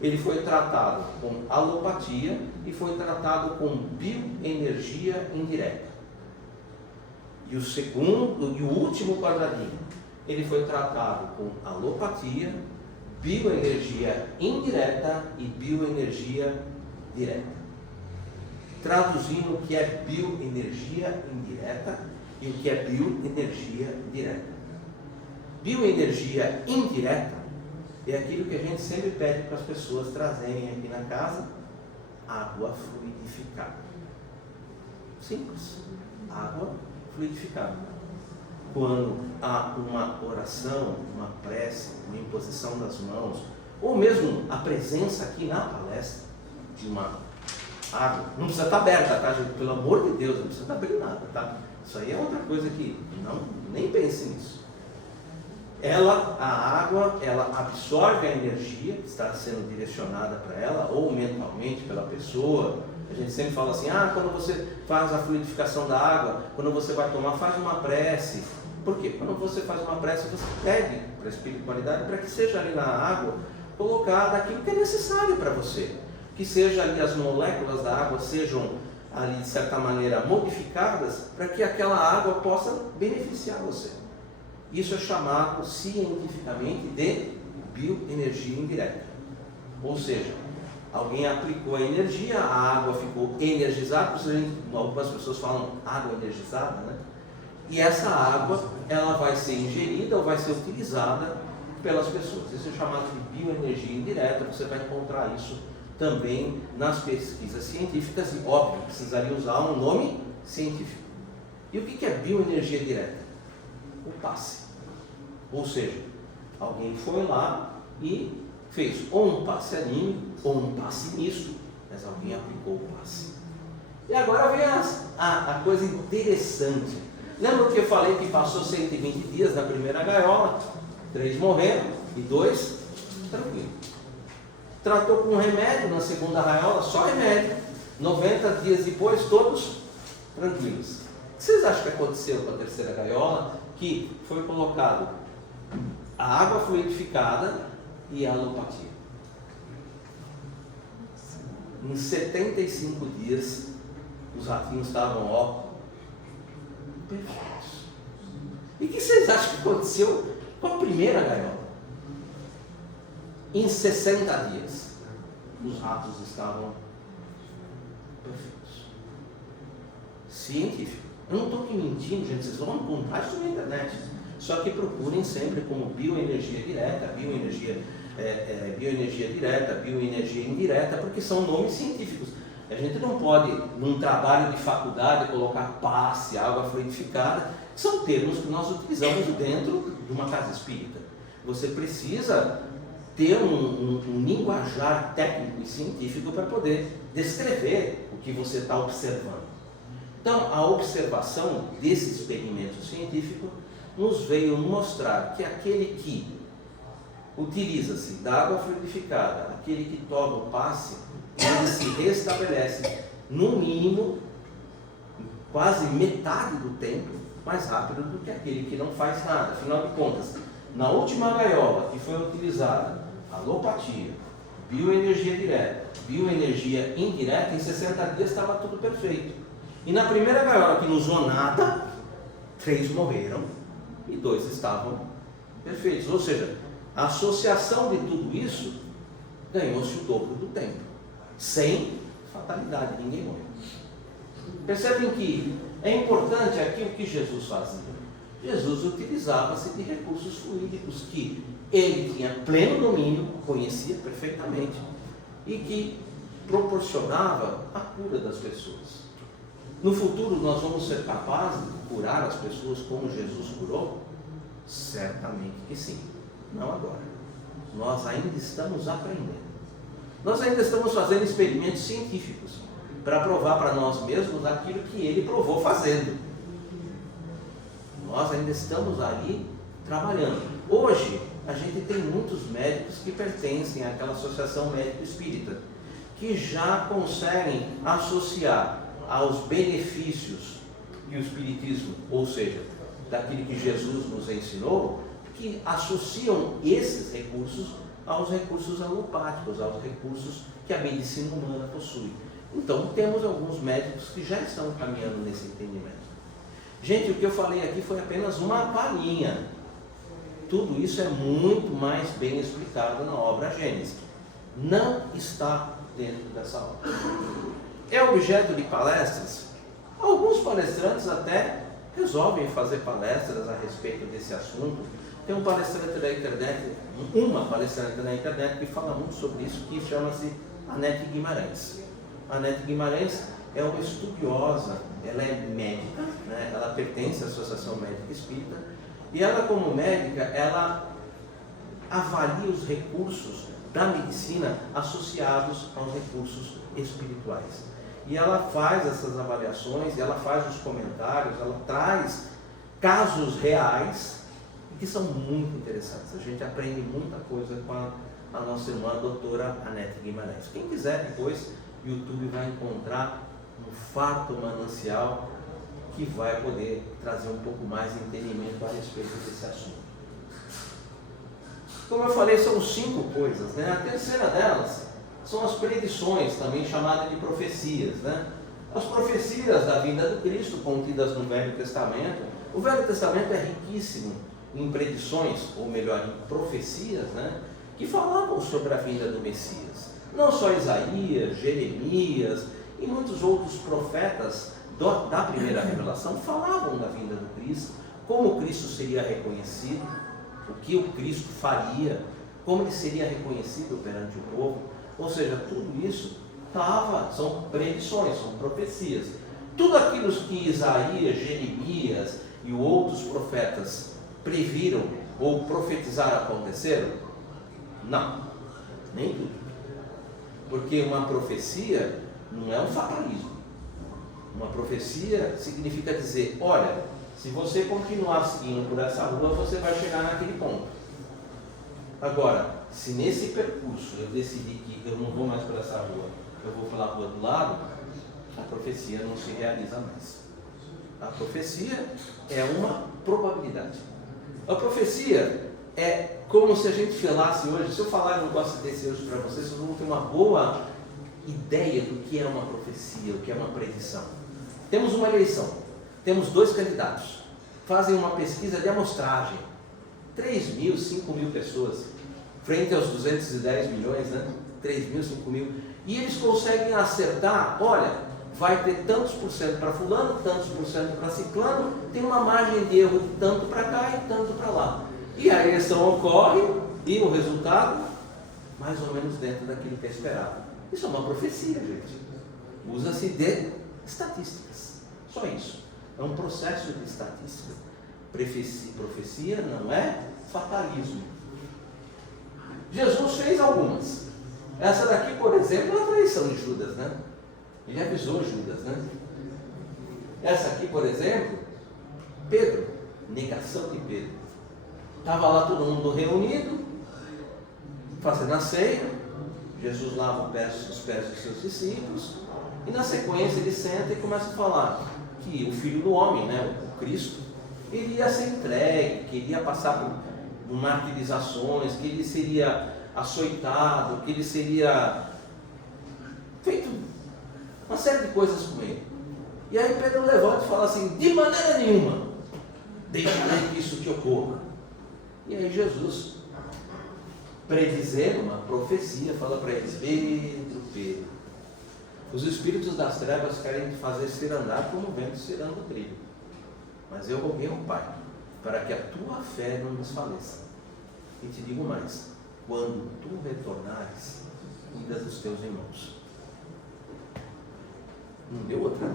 Ele foi tratado com alopatia e foi tratado com bioenergia indireta. E o segundo e o último quadradinho, ele foi tratado com alopatia, bioenergia indireta e bioenergia direta. Traduzindo o que é bioenergia indireta e o que é bioenergia direta. Bioenergia indireta é aquilo que a gente sempre pede para as pessoas trazerem aqui na casa: água fluidificada. Simples. Água fluidificada. Quando há uma oração, uma prece, uma imposição das mãos, ou mesmo a presença aqui na palestra de uma água, não precisa estar aberta, tá, gente? Pelo amor de Deus, não precisa estar abrindo nada, tá? Isso aí é outra coisa que nem pense nisso. A água, ela absorve a energia que está sendo direcionada para ela, ou mentalmente pela pessoa. A gente sempre fala assim, quando você faz a fluidificação da água, quando você vai tomar, faz uma prece. Por quê? Quando você faz uma prece, você pede para a espiritualidade para que seja ali na água colocada aquilo que é necessário para você. Que seja ali as moléculas da água sejam ali de certa maneira modificadas para que aquela água possa beneficiar você. Isso é chamado cientificamente de bioenergia indireta. Ou seja, alguém aplicou a energia, a água ficou energizada, algumas pessoas falam água energizada, né? E essa água, ela vai ser ingerida ou vai ser utilizada pelas pessoas. Isso é chamado de bioenergia indireta, você vai encontrar isso também nas pesquisas científicas e, óbvio, precisaria usar um nome científico. E o que é bioenergia direta? O passe. Ou seja, alguém foi lá e fez ou um passe anímico ou um passe misto, mas alguém aplicou o passe. E agora vem a coisa interessante. Lembra que eu falei que passou 120 dias na primeira gaiola, 3 morreram e 2 tranquilos. Tratou com remédio na segunda gaiola, só remédio. 90 dias depois, todos tranquilos. O que vocês acham que aconteceu com a terceira gaiola? Que foi colocado a água fluidificada e a alopatia. Em 75 dias, os ratinhos estavam, perfeitos. E o que vocês acham que aconteceu com a primeira gaiola? Em 60 dias, os ratos estavam perfeitos. Científico. Eu não estou aqui mentindo, gente, vocês vão encontrar isso na internet. Só que procurem sempre como bioenergia direta, bioenergia direta, bioenergia indireta, porque são nomes científicos. A gente não pode, num trabalho de faculdade, colocar passe, água fluidificada. São termos que nós utilizamos dentro de uma casa espírita. Você precisa ter um linguajar técnico e científico para poder descrever o que você está observando. Então, a observação desse experimento científico nos veio mostrar que aquele que utiliza-se da água fluidificada, aquele que toma o passe, ele se restabelece, no mínimo, quase metade do tempo, mais rápido do que aquele que não faz nada. Afinal de contas, na última gaiola que foi utilizada, alopatia, bioenergia direta, bioenergia indireta, em 60 dias estava tudo perfeito. E na primeira gaiola que não usou nada, 3 morreram e 2 estavam perfeitos. Ou seja, a associação de tudo isso ganhou-se o dobro do tempo, sem fatalidade, ninguém morreu. Percebem que é importante aqui o que Jesus fazia. Jesus utilizava-se de recursos fluídicos que ele tinha pleno domínio, conhecia perfeitamente e que proporcionava a cura das pessoas. No futuro nós vamos ser capazes de curar as pessoas como Jesus curou? Certamente que sim, não agora. Nós ainda estamos aprendendo. Nós ainda estamos fazendo experimentos científicos para provar para nós mesmos aquilo que ele provou fazendo. Nós ainda estamos ali trabalhando. Hoje, a gente tem muitos médicos que pertencem àquela associação médico-espírita, que já conseguem associar aos benefícios que o Espiritismo, ou seja, daquilo que Jesus nos ensinou, que associam esses recursos aos recursos alopáticos, aos recursos que a medicina humana possui. Então, temos alguns médicos que já estão caminhando nesse entendimento. Gente, o que eu falei aqui foi apenas uma palhinha. Tudo isso é muito mais bem explicado na obra Gênesis. Não está dentro dessa obra. É objeto de palestras? Alguns palestrantes até resolvem fazer palestras a respeito desse assunto. Tem um palestrante da internet, uma palestrante na internet que fala muito sobre isso, que chama-se Anete Guimarães. A Anete Guimarães é uma estudiosa, ela é médica, né? Ela pertence à Associação Médica Espírita, e ela, como médica, ela avalia os recursos da medicina associados aos recursos espirituais. E ela faz essas avaliações, ela faz os comentários, ela traz casos reais que são muito interessantes. A gente aprende muita coisa com a nossa irmã, a doutora Anete Guimarães. Quem quiser depois, o YouTube vai encontrar um farto manancial que vai poder trazer um pouco mais de entendimento a respeito desse assunto. Como eu falei, são 5 coisas, né? A terceira delas são as predições, também chamadas de profecias, né? As profecias da vinda do Cristo contidas no Velho Testamento. O Velho Testamento é riquíssimo em predições, ou melhor, em profecias, né? Que falavam sobre a vinda do Messias. Não só Isaías, Jeremias e muitos outros profetas da primeira revelação falavam da vinda do Cristo, como o Cristo seria reconhecido, o que o Cristo faria, como ele seria reconhecido perante o povo. Ou seja, tudo isso são predições, são profecias. Tudo aquilo que Isaías, Jeremias e outros profetas previram ou profetizaram aconteceram? Não, nem tudo. Porque uma profecia não é um fatalismo. Uma profecia significa dizer, olha, se você continuar seguindo por essa rua, você vai chegar naquele ponto. Agora, se nesse percurso eu decidir que eu não vou mais por essa rua, eu vou pela rua do lado, a profecia não se realiza mais. A profecia é uma probabilidade. A profecia é como se a gente falasse hoje, se eu falar um negócio desse hoje para vocês vão ter uma boa ideia do que é uma profecia, o que é uma predição. Temos uma eleição, temos 2 candidatos, fazem uma pesquisa de amostragem, 3 mil, 5 mil pessoas, frente aos 210 milhões, né? 3 mil, 5 mil, e eles conseguem acertar, olha, vai ter tantos por cento para fulano, tantos por cento para ciclano, tem uma margem de erro de tanto para cá e tanto para lá. E a eleição ocorre e o resultado, mais ou menos dentro daquilo que é esperado. Isso é uma profecia, gente. Usa-se de estatísticas, só isso. É um processo de estatística. Profecia não é fatalismo. Jesus fez algumas. Essa daqui, por exemplo, é a traição de Judas, né? Ele avisou Judas, né? Essa aqui, por exemplo, Pedro. negação de Pedro. Estava lá todo mundo reunido, fazendo a ceia. Jesus lava os pés dos seus discípulos. E na sequência ele senta e começa a falar que o Filho do Homem, né, o Cristo, ele ia ser entregue, que ele ia passar por martirizações, que ele seria açoitado, que ele seria feito uma série de coisas com ele. E aí Pedro levanta e fala assim: de maneira nenhuma deixarei que isso te ocorra. E aí Jesus, predizendo uma profecia, fala para eles: Pedro, os espíritos das trevas querem te fazer ser andar como o vento serando o trilho, mas eu roguei ao Pai para que a tua fé não desfaleça. E te digo mais: quando tu retornares, cuida dos teus irmãos. Não deu outra.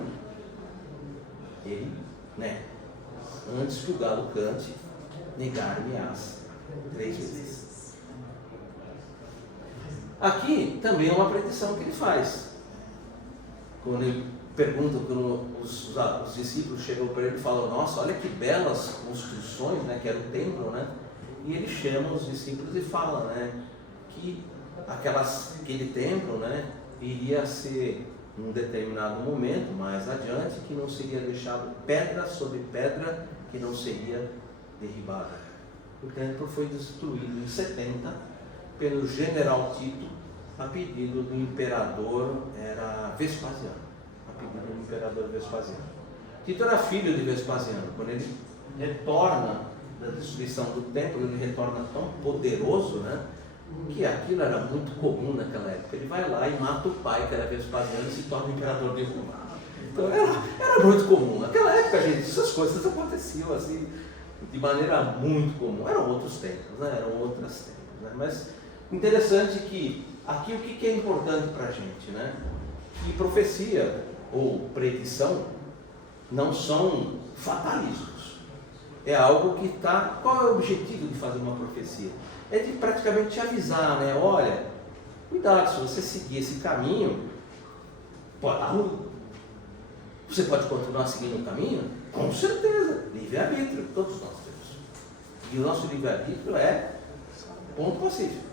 Ele, né? Antes que o galo cante, negar-me-ás 3 vezes. Aqui também é uma predição que ele faz. Quando ele pergunta, quando os discípulos chegam para ele e falam: nossa, olha que belas construções, né, que era o templo, né? E ele chama os discípulos e fala, né, que aquele templo, né, iria ser, num determinado momento, mais adiante, que não seria deixado pedra sobre pedra, que não seria derribada. O templo foi destruído em 70 pelo general Tito, a pedido do imperador Vespasiano. A pedido do imperador Vespasiano. Tito era filho de Vespasiano. Quando ele retorna da destruição do templo, ele retorna tão poderoso, né, que aquilo era muito comum naquela época. Ele vai lá e mata o pai, que era Vespasiano, e se torna o imperador de Roma. Então era muito comum. Naquela época, gente, essas coisas aconteciam assim, de maneira muito comum. Eram outros tempos, né? Eram outros tempos, né? Mas interessante que aqui o que é importante para a gente, né? Que profecia ou predição não são fatalismos. É algo que está... Qual é o objetivo de fazer uma profecia? É de praticamente te avisar, né? Olha, cuidado, se você seguir esse caminho, pode dar ruim. Você pode continuar seguindo o caminho? Com certeza, livre-arbítrio, todos nós temos. E o nosso livre-arbítrio é ponto pacífico.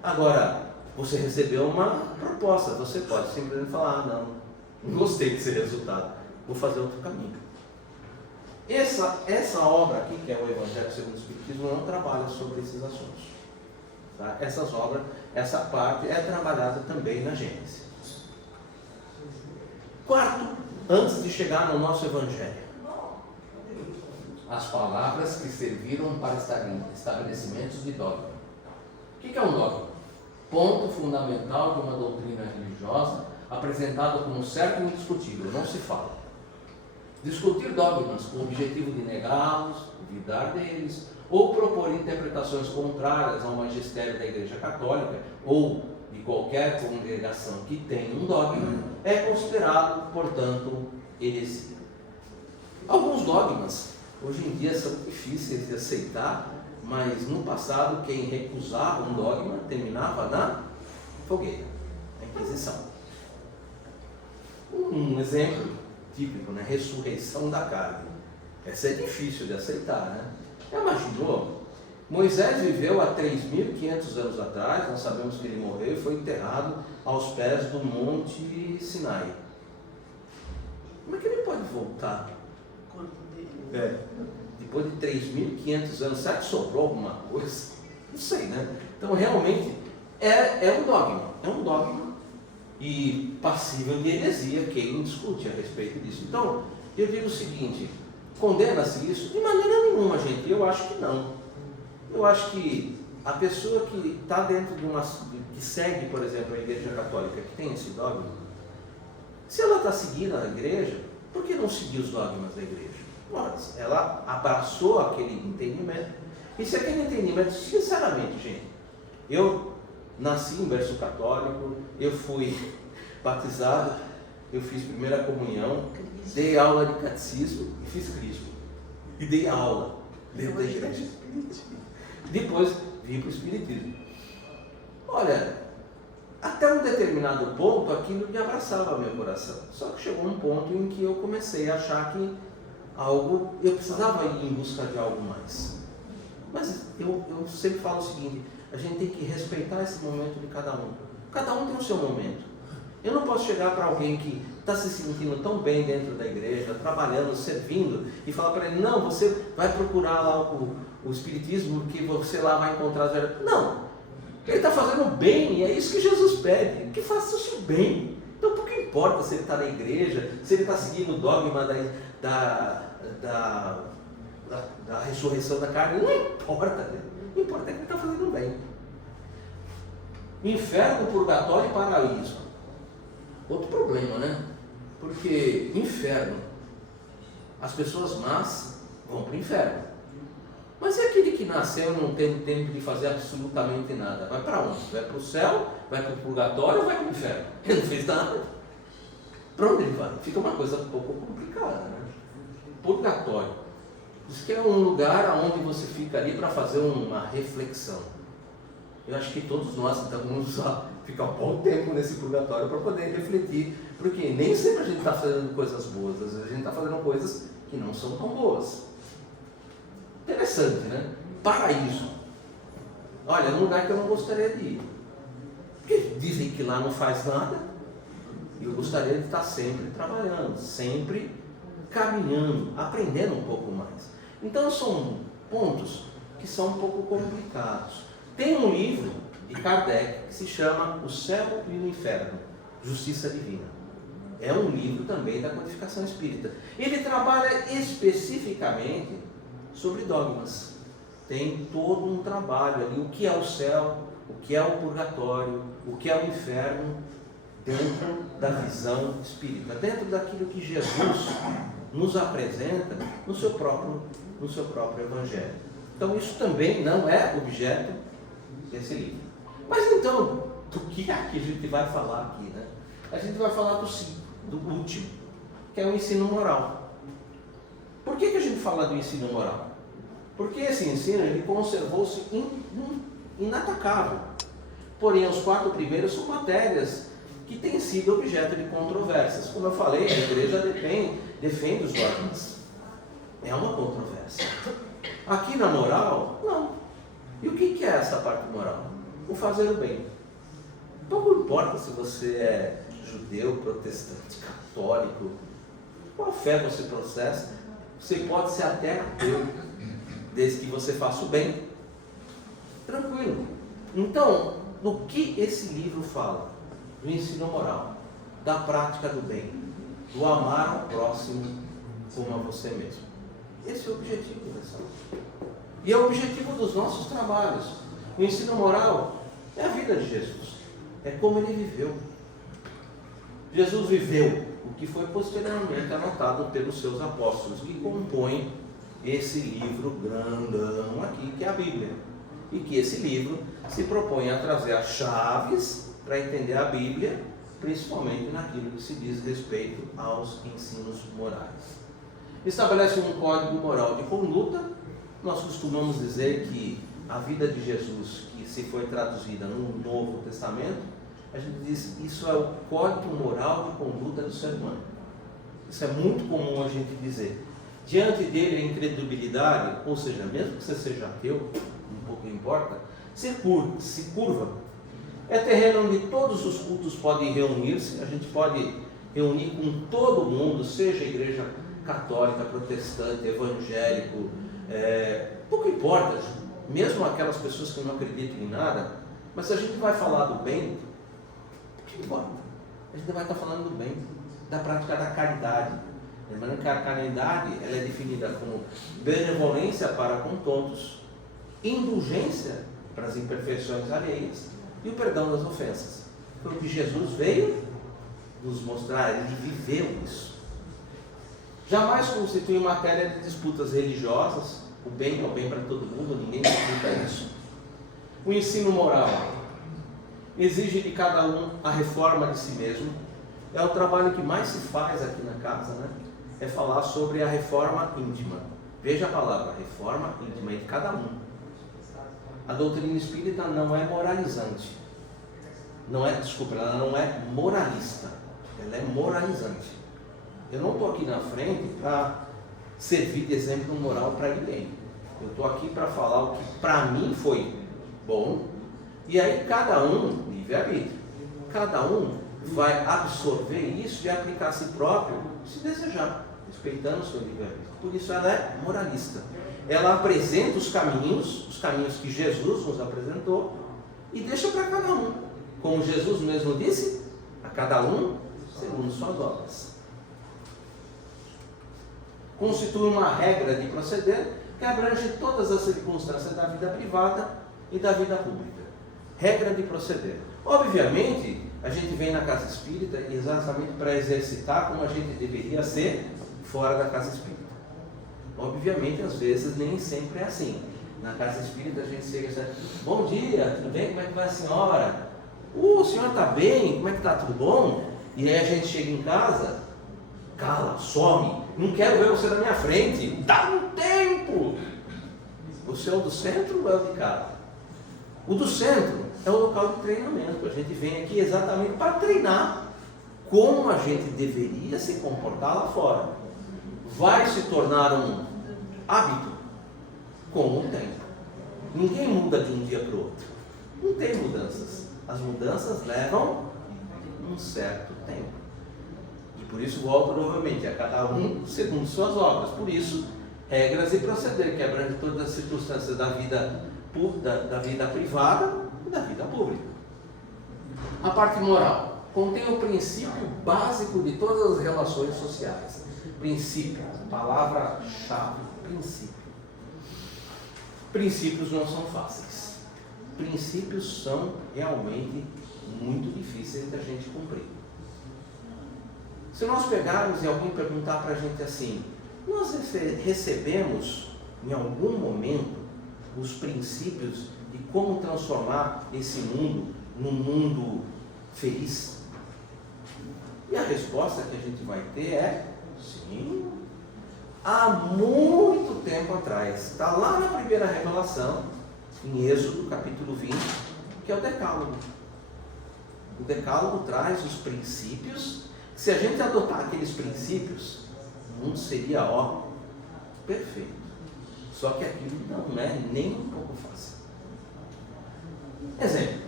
Agora, você recebeu uma proposta, você pode simplesmente falar: não gostei desse resultado, vou fazer outro caminho. Essa obra aqui, que é o Evangelho segundo o Espiritismo, não trabalha sobre esses assuntos. Tá? Essa parte é trabalhada também na Gênesis. Quarto, antes de chegar no nosso Evangelho, as palavras que serviram para estabelecimentos de dogma. O que é um dogma? Ponto fundamental de uma doutrina religiosa apresentada como certo e indiscutível, não se fala. Discutir dogmas com o objetivo de negá-los, duvidar deles, ou propor interpretações contrárias ao magistério da Igreja Católica ou de qualquer congregação que tenha um dogma, é considerado, portanto, heresia. Alguns dogmas hoje em dia são difíceis de aceitar, mas no passado quem recusava um dogma terminava na fogueira, na Inquisição. Um exemplo típico, né? Ressurreição da carne. Essa é difícil de aceitar, né? Já imaginou? Moisés viveu há 3.500 anos atrás, nós sabemos que ele morreu e foi enterrado aos pés do Monte Sinai. Como é que ele pode voltar? Depois de 3.500 anos, será que sobrou alguma coisa? Não sei, né? Então, realmente, é um dogma e passível de heresia quem discute a respeito disso. Então, eu digo o seguinte: condena-se isso? De maneira nenhuma, gente. Eu acho que não. Eu acho que a pessoa que está dentro que segue, por exemplo, a Igreja Católica, que tem esse dogma, se ela está seguindo a Igreja, por que não seguir os dogmas da Igreja? Mas ela abraçou aquele entendimento. E se aquele entendimento, sinceramente, gente, eu nasci em berço católico, eu fui batizado, eu fiz primeira comunhão, dei aula de catecismo e fiz crisma. E dei aula dentro da igreja. Depois vim para o Espiritismo. Olha, até um determinado ponto aquilo me abraçava meu coração. Só que chegou um ponto em que eu comecei a achar que algo, eu precisava ir em busca de algo mais. Mas eu sempre falo o seguinte, a gente tem que respeitar esse momento de cada um. Cada um tem o seu momento. Eu não posso chegar para alguém que está se sentindo tão bem dentro da igreja, trabalhando, servindo, e falar para ele, não, você vai procurar lá o Espiritismo, que você lá vai encontrar as verdades. Não, ele está fazendo bem, e é isso que Jesus pede, que faça-se o bem. Então, por que importa se ele está na igreja, se ele está seguindo o dogma da ressurreição da carne? Não importa, né? O importante é que ele está fazendo bem. Inferno, purgatório e paraíso. Outro problema, né? Porque inferno, as pessoas más vão para o inferno. Mas é aquele que nasceu e não tem tempo de fazer absolutamente nada. Vai para onde? Vai para o céu? Vai para o purgatório ou vai para o inferno? Ele não fez nada. Para onde ele vai? Fica uma coisa um pouco complicada, né? Purgatório. Diz que é um lugar onde você fica ali para fazer uma reflexão. Eu acho que todos nós então vamos ficar um bom tempo nesse purgatório para poder refletir, porque nem sempre a gente está fazendo coisas boas, às vezes a gente está fazendo coisas que não são tão boas. Interessante, né? Paraíso. Olha, é um lugar que eu não gostaria de ir. Porque dizem que lá não faz nada. E eu gostaria de estar sempre trabalhando, sempre caminhando, aprendendo um pouco mais. Então são pontos que são um pouco complicados. Tem um livro de Kardec que se chama O Céu e o Inferno, Justiça Divina. É um livro também da codificação espírita. Ele trabalha especificamente sobre dogmas. Tem todo um trabalho ali, o que é o céu, o que é o purgatório, o que é o inferno, dentro da visão espírita, dentro daquilo que Jesus nos apresenta no seu próprio Evangelho. Então isso também não é objeto desse livro. Mas então, do que é que a gente vai falar aqui, né? A gente vai falar do último, que é o ensino moral. Por que a gente fala do ensino moral? Porque esse ensino ele conservou-se inatacável. Porém, os 4 primeiros são matérias que têm sido objeto de controvérsias. Como eu falei, a igreja defende os dogmas. É uma controvérsia. Aqui na moral, não. E o que é essa parte moral? O fazer o bem. Não importa se você é judeu, protestante, católico, qual fé você processa, você pode ser até ateu, desde que você faça o bem. Tranquilo. Então, do que esse livro fala? Do ensino moral, da prática do bem, do amar ao próximo como a você mesmo. Esse é o objetivo dessa aula. E é o objetivo dos nossos trabalhos. O ensino moral é a vida de Jesus. É como ele viveu. Jesus viveu o que foi posteriormente anotado pelos seus apóstolos, que compõem esse livro grandão aqui, que é a Bíblia. E que esse livro se propõe a trazer as chaves para entender a Bíblia, principalmente naquilo que se diz respeito aos ensinos morais. Estabelece um código moral de conduta. Nós costumamos dizer que a vida de Jesus, que se foi traduzida no Novo Testamento, a gente diz que isso é o código moral de conduta do ser humano. Isso é muito comum a gente dizer. Diante dele a incredulidade, ou seja, mesmo que você seja ateu, um pouco importa, se curva. É terreno onde todos os cultos podem reunir-se, a gente pode reunir com todo mundo, seja a igreja católica, protestante, evangélico, pouco importa, mesmo aquelas pessoas que não acreditam em nada, mas se a gente vai falar do bem, o que importa? A gente vai estar falando do bem, da prática da caridade. Lembrando que a caridade ela é definida como benevolência para com todos, indulgência para as imperfeições alheias e o perdão das ofensas. Foi o que Jesus veio nos mostrar, ele viveu isso. Jamais constitui matéria de disputas religiosas, o bem é o bem para todo mundo, ninguém disputa isso. O ensino moral exige de cada um a reforma de si mesmo. É o trabalho que mais se faz aqui na casa, né? É falar sobre a reforma íntima. Veja a palavra, reforma íntima, é de cada um. A doutrina espírita não é moralizante. Ela não é moralista. Ela é moralizante. Eu não estou aqui na frente para servir de exemplo moral para ninguém. Eu estou aqui para falar o que para mim foi bom, e aí cada um, livre-arbítrio, cada um vai absorver isso e aplicar a si próprio, se desejar, respeitando o seu livre-arbítrio. Por isso ela é moralista. Ela apresenta os caminhos que Jesus nos apresentou, e deixa para cada um. Como Jesus mesmo disse, a cada um segundo suas obras. Constitui uma regra de proceder que abrange todas as circunstâncias da vida privada e da vida pública. Regra de proceder. Obviamente, a gente vem na casa espírita exatamente para exercitar como a gente deveria ser fora da casa espírita. Obviamente, às vezes, nem sempre é assim. Na casa espírita a gente chega e diz: bom dia, tudo bem? Como é que vai a senhora? O senhor está bem? Como é que está? Tudo bom? E aí a gente chega em casa, cala, some, não quero ver você na minha frente, dá um tempo. O seu do centro ou é o de casa? O do centro é o local de treinamento. A gente vem aqui exatamente para treinar como a gente deveria se comportar lá fora. Vai se tornar um hábito com o tempo. Ninguém muda de um dia para o outro. Não tem mudanças. As mudanças levam um certo tempo. E por isso volto novamente a cada um segundo suas obras. Por isso, regras e proceder que abrange todas as circunstâncias da vida privada e da vida pública. A parte moral contém o princípio básico de todas as relações sociais. Princípio, palavra-chave, princípio. Princípios não são fáceis. Princípios são realmente muito difíceis da gente cumprir. Se nós pegarmos e alguém perguntar para a gente assim: nós recebemos em algum momento os princípios de como transformar esse mundo num mundo feliz? E a resposta que a gente vai ter é: sim. Há muito tempo atrás, está lá na primeira revelação, em Êxodo capítulo 20, que é o Decálogo. O Decálogo traz os princípios. Se a gente adotar aqueles princípios, o mundo seria, perfeito. Só que aquilo não é nem um pouco fácil. Exemplo,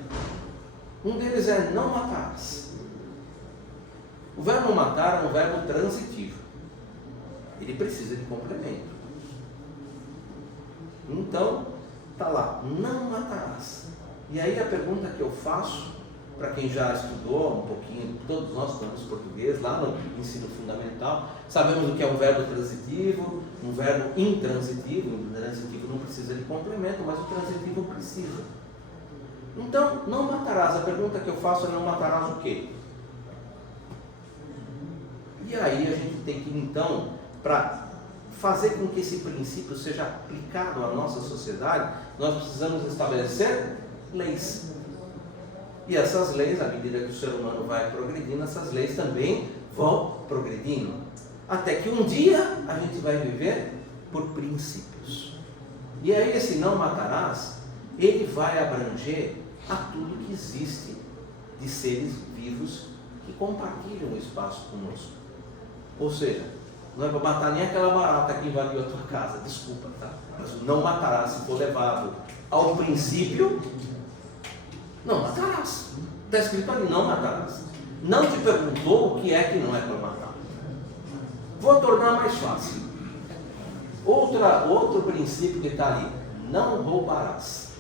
um deles é: não matarás. O verbo matar é um verbo transitivo. Ele precisa de complemento. Então, está lá: não matarás. E aí a pergunta que eu faço, para quem já estudou um pouquinho, todos nós estudamos português, lá no ensino fundamental, sabemos o que é um verbo transitivo, um verbo intransitivo. O transitivo não precisa de complemento, mas o transitivo precisa. Então, não matarás. A pergunta que eu faço é: não matarás o quê? E aí a gente tem que, então, para fazer com que esse princípio seja aplicado à nossa sociedade, nós precisamos estabelecer leis. E essas leis, à medida que o ser humano vai progredindo, essas leis também vão progredindo. Até que um dia a gente vai viver por princípios. E aí esse não matarás, ele vai abranger a tudo que existe de seres vivos que compartilham o espaço conosco. Ou seja, não é para matar nem aquela barata que invadiu a tua casa, desculpa, tá? Mas o não matarás, se for levado ao princípio, não matarás. Está escrito ali: não matarás. Não te perguntou o que é que não é para matar. Vou tornar mais fácil. Outro princípio que está ali: não roubarás.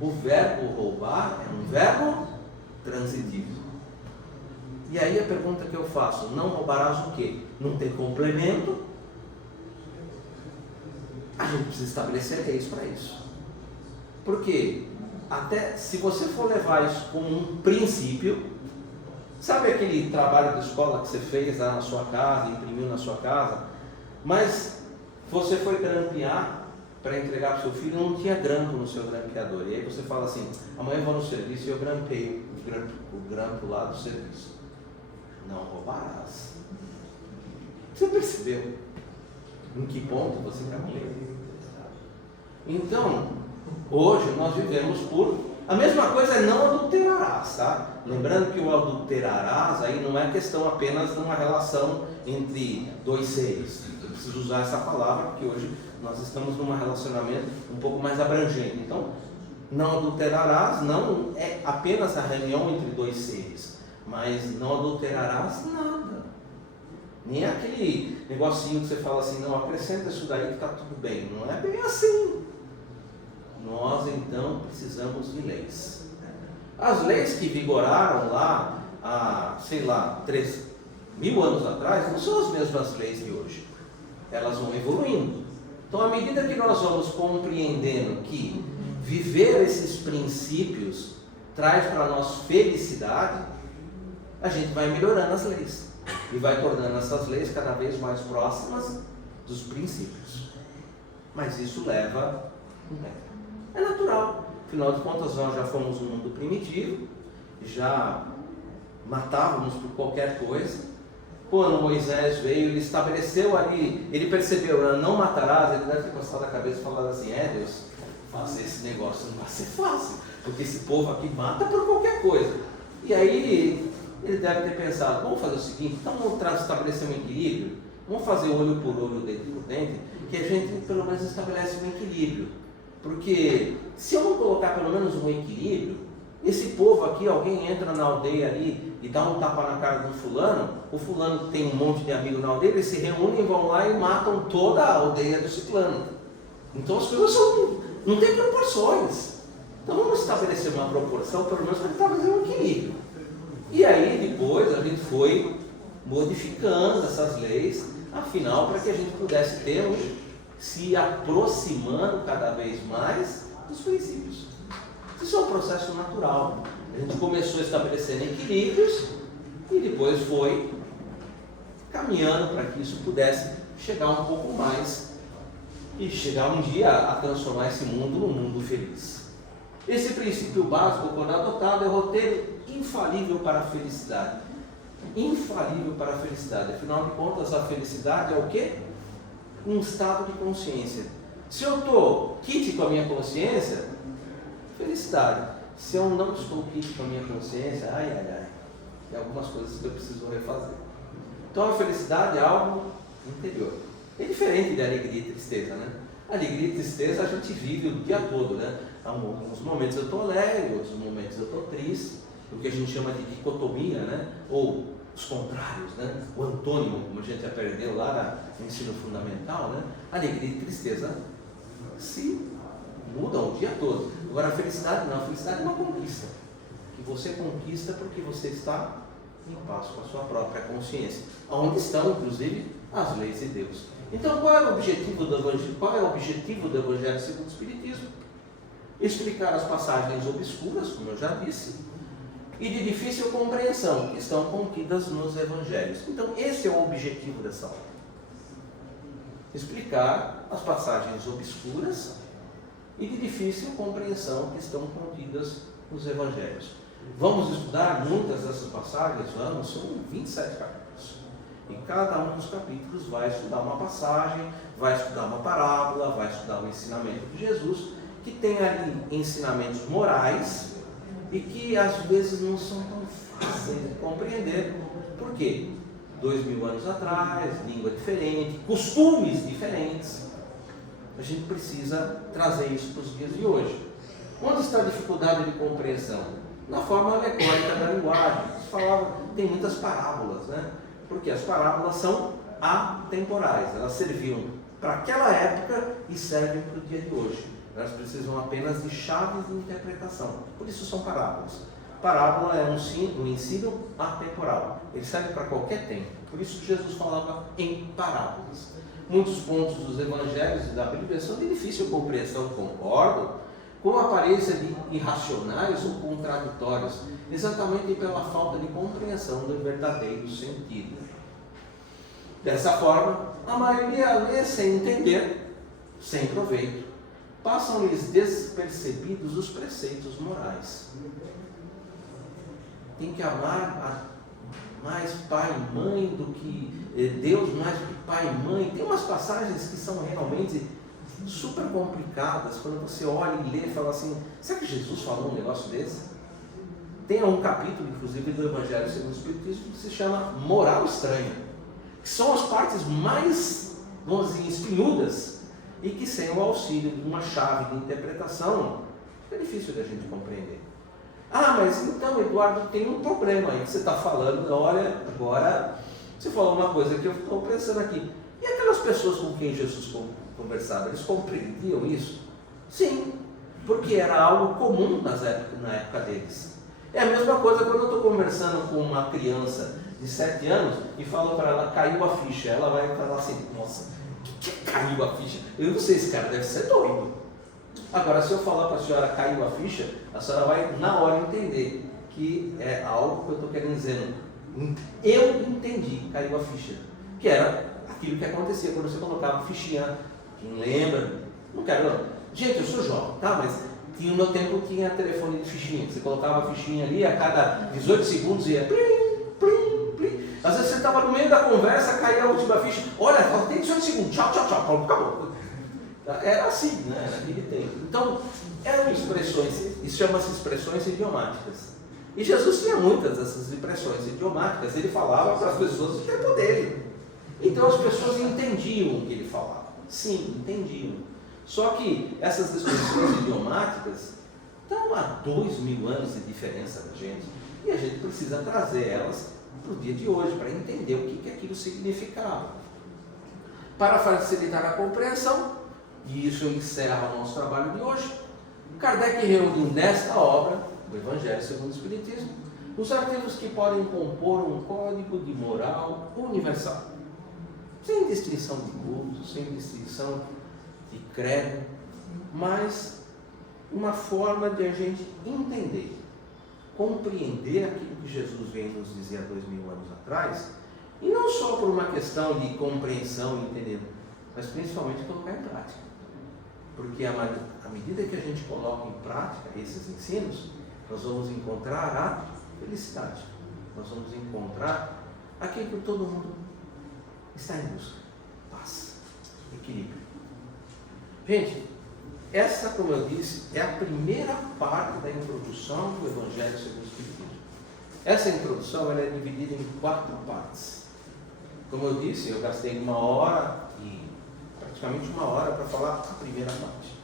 O verbo roubar é um verbo transitivo. E aí a pergunta que eu faço: não roubarás o quê? Não tem complemento? A gente precisa estabelecer leis para isso. Porque até se você for levar isso como um princípio, sabe aquele trabalho de escola que você fez lá na sua casa, imprimiu na sua casa, mas você foi grampear para entregar para o seu filho, não tinha grampo no seu grampeador, e aí você fala assim: amanhã eu vou no serviço e eu grampeio o grampo lá do serviço. Não roubarás. Você percebeu em que ponto você caminha? Então, hoje nós vivemos por... A mesma coisa é: não adulterarás, tá? Lembrando que o adulterarás aí não é questão apenas de uma relação entre dois seres. Eu preciso usar essa palavra porque hoje nós estamos num relacionamento um pouco mais abrangente. Então, não adulterarás não é apenas a reunião entre dois seres, mas não adulterarás nada. Nem aquele negocinho que você fala assim, não, acrescenta isso daí que está tudo bem. Não é bem assim. Nós então precisamos de leis. As leis que vigoraram lá há, 3.000 anos atrás, não são as mesmas leis de hoje. Elas vão evoluindo. Então, à medida que nós vamos compreendendo que viver esses princípios traz para nós felicidade, a gente vai melhorando as leis e vai tornando essas leis cada vez mais próximas dos princípios. Mas isso leva um tempo. É natural. Afinal de contas, nós já fomos um mundo primitivo, já matávamos por qualquer coisa. Quando Moisés veio, ele estabeleceu ali, ele percebeu, não matarás, ele deve ter passado a cabeça e falado assim, Deus, fazer esse negócio não vai ser fácil, porque esse povo aqui mata por qualquer coisa. E aí, ele deve ter pensado, vamos fazer o seguinte, então vamos estabelecer um equilíbrio, vamos fazer olho por olho, dente por dente, que a gente pelo menos estabelece um equilíbrio. Porque se eu não colocar pelo menos um equilíbrio, esse povo aqui, alguém entra na aldeia ali e dá um tapa na cara do fulano, o fulano tem um monte de amigos na aldeia, eles se reúnem, vão lá e matam toda a aldeia do ciclano. Então as coisas não têm proporções. Então vamos estabelecer uma proporção, pelo menos para estabelecer um equilíbrio. E aí depois a gente foi modificando essas leis, afinal, para que a gente pudesse ter se aproximando cada vez mais dos princípios. Isso é um processo natural. A gente começou estabelecendo equilíbrios e depois foi caminhando para que isso pudesse chegar um pouco mais e chegar um dia a transformar esse mundo num mundo feliz. Esse princípio básico, quando adotado, é o roteiro infalível para a felicidade. Infalível para a felicidade. Afinal de contas, a felicidade é o quê? Um estado de consciência. Se eu estou quite com a minha consciência, felicidade. Se eu não estou quite com a minha consciência, tem algumas coisas que eu preciso refazer. Então a felicidade é algo interior. É diferente de alegria e tristeza, né? Alegria e tristeza a gente vive o dia todo, né? Alguns momentos eu estou alegre, outros momentos eu estou triste, o que a gente chama de dicotomia, né? Ou os contrários, né? O antônimo, como a gente aprendeu lá no ensino fundamental, né? Alegria e tristeza se mudam o dia todo. Agora a felicidade não, a felicidade é uma conquista, que você conquista porque você está em paz com a sua própria consciência, onde estão inclusive as leis de Deus. Então qual é o objetivo do Evangelho? Qual é o objetivo do Evangelho segundo o Espiritismo? Explicar as passagens obscuras, como eu já disse, e de difícil compreensão, que estão contidas nos Evangelhos. Então esse é o objetivo dessa obra. Explicar as passagens obscuras e de difícil compreensão que estão contidas nos Evangelhos. Vamos estudar muitas dessas passagens? Vamos, são 27 capítulos. E cada um dos capítulos vai estudar uma passagem, vai estudar uma parábola, vai estudar o ensinamento de Jesus, que tem ali ensinamentos morais e que às vezes não são tão fáceis de compreender. Por quê? 2000 anos atrás, língua diferente, costumes diferentes. A gente precisa trazer isso para os dias de hoje. Onde está a dificuldade de compreensão? Na forma alegórica da linguagem. Tem muitas parábolas, né? Porque as parábolas são atemporais. Elas serviam para aquela época e servem para o dia de hoje. Elas precisam apenas de chaves de interpretação. Por isso são parábolas. Parábola é um ensino atemporal. Ele serve para qualquer tempo. Por isso que Jesus falava em parábolas. Muitos pontos dos evangelhos e da Bíblia são de difícil compreensão, concordo, com aparência de irracionais ou contraditórios, exatamente pela falta de compreensão do verdadeiro sentido. Dessa forma, a maioria lê sem entender, sem proveito. Passam-lhes despercebidos os preceitos morais. Tem que amar mais pai e mãe do que Deus, mais do que pai e mãe. Tem umas passagens que são realmente super complicadas, quando você olha e lê e fala assim, será que Jesus falou um negócio desse? Tem um capítulo, inclusive, do Evangelho segundo o Espiritismo, que se chama Moral Estranha, que são as partes mais, vamos dizer, espinhudas, e que sem o auxílio de uma chave de interpretação, é difícil da gente compreender. Ah, mas então, Eduardo, tem um problema aí que você está falando. Olha, agora você falou uma coisa que eu estou pensando aqui. E aquelas pessoas com quem Jesus conversava, eles compreendiam isso? Sim, porque era algo comum na época deles. É a mesma coisa quando eu estou conversando com uma criança de 7 anos e falo para ela, caiu a ficha. Ela vai falar assim, nossa, o que caiu a ficha? Eu não sei, esse cara deve ser doido. Agora, se eu falar para a senhora, caiu a ficha, a senhora vai na hora entender que é algo que eu estou querendo dizer. Eu entendi, caiu a ficha, que era aquilo que acontecia quando você colocava fichinha. Quem lembra? Não quero não. Gente, eu sou jovem, tá? Mas no meu tempo tinha telefone de fichinha. Você colocava a fichinha ali, a cada 18 segundos ia plim, plim, plim. Às vezes você estava no meio da conversa, caía a última ficha. Olha, tem 18 segundos, tchau, tchau, tchau, acabou. Era assim, né? Naquele tempo. Então, eram expressões, isso chama-se expressões idiomáticas. E Jesus tinha muitas dessas expressões idiomáticas, ele falava para as pessoas do tempo dele. Então as pessoas entendiam o que ele falava. Sim, entendiam. Só que essas expressões idiomáticas estão há 2000 anos de diferença da gente. E a gente precisa trazer elas para o dia de hoje, para entender o que aquilo significava. Para facilitar a compreensão, e isso encerra o nosso trabalho de hoje, Kardec reuniu nesta obra, o Evangelho segundo o Espiritismo, os artigos que podem compor um código de moral universal, sem distinção de culto, sem distinção de credo, mas uma forma de a gente entender, compreender aquilo que Jesus veio nos dizer há 2000 anos atrás, e não só por uma questão de compreensão e entender, mas principalmente colocar em prática. Porque à medida que a gente coloca em prática esses ensinos, nós vamos encontrar a felicidade. Nós vamos encontrar aquilo que todo mundo está em busca: paz, equilíbrio. Gente, essa, como eu disse, é a primeira parte da introdução do Evangelho segundo o Espiritismo. Essa introdução ela é dividida em 4 partes. Como eu disse, eu gastei 1 hora e praticamente 1 hora para falar a primeira parte.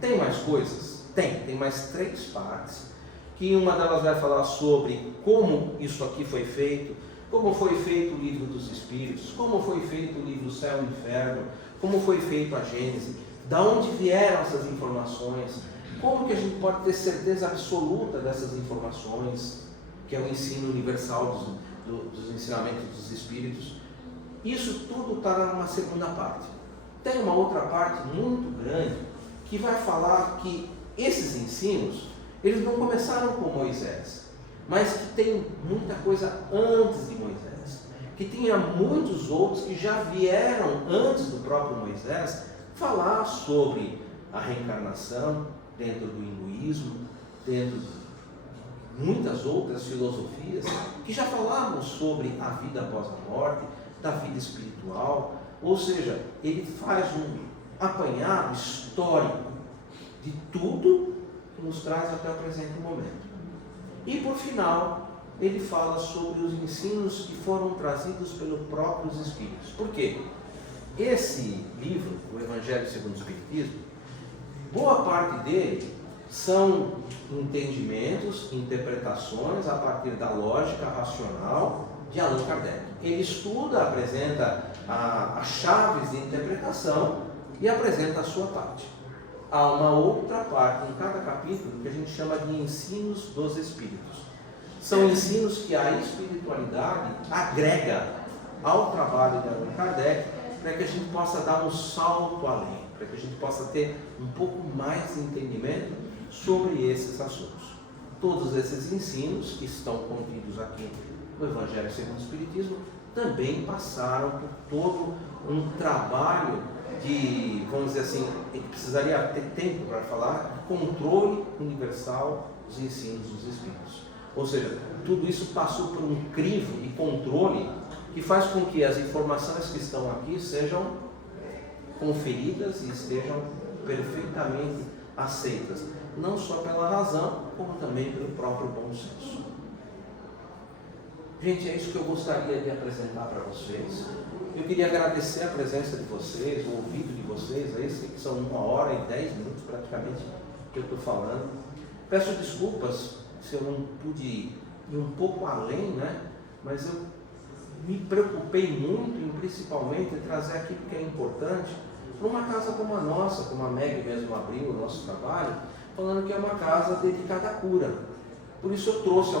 Tem mais coisas? Tem mais 3 partes, que uma delas vai falar sobre como isso aqui foi feito, como foi feito o livro dos Espíritos, como foi feito o livro Céu e Inferno, como foi feito a Gênese, da onde vieram essas informações, como que a gente pode ter certeza absoluta dessas informações, que é o ensino universal dos ensinamentos dos Espíritos. Isso tudo está numa segunda parte. Tem uma outra parte muito grande que vai falar que esses ensinos, eles não começaram com Moisés, mas que tem muita coisa antes de Moisés, que tinha muitos outros que já vieram antes do próprio Moisés falar sobre a reencarnação dentro do hinduísmo, dentro de muitas outras filosofias que já falavam sobre a vida após a morte, da vida espiritual. Ou seja, ele faz um apanhado histórico de tudo que nos traz até o presente momento. E por final, ele fala sobre os ensinos que foram trazidos pelos próprios Espíritos. Por quê? Esse livro, o Evangelho segundo o Espiritismo, boa parte dele são entendimentos, interpretações a partir da lógica racional de Allan Kardec. Ele estuda, apresenta as chaves de interpretação e apresenta a sua parte. Há uma outra parte em cada capítulo que a gente chama de ensinos dos Espíritos. São ensinos que a espiritualidade agrega ao trabalho de Allan Kardec para que a gente possa dar um salto além, para que a gente possa ter um pouco mais de entendimento sobre esses assuntos. Todos esses ensinos que estão contidos aqui no Evangelho segundo o Espiritismo também passaram por todo um trabalho de, vamos dizer assim, que precisaria ter tempo para falar, controle universal dos ensinos dos Espíritos. Ou seja, tudo isso passou por um crivo de controle que faz com que as informações que estão aqui sejam conferidas e estejam perfeitamente aceitas. não só pela razão, como também pelo próprio bom senso. Gente, é isso que eu gostaria de apresentar para vocês. Eu queria agradecer a presença de vocês, o ouvido de vocês, aí sei que são 1h10 praticamente que eu estou falando. Peço desculpas se eu não pude ir um pouco além, né? Mas eu me preocupei muito em principalmente trazer aquilo que é importante para uma casa como a nossa, como a Meg mesmo abriu o nosso trabalho, falando que é uma casa dedicada à cura. Por isso eu trouxe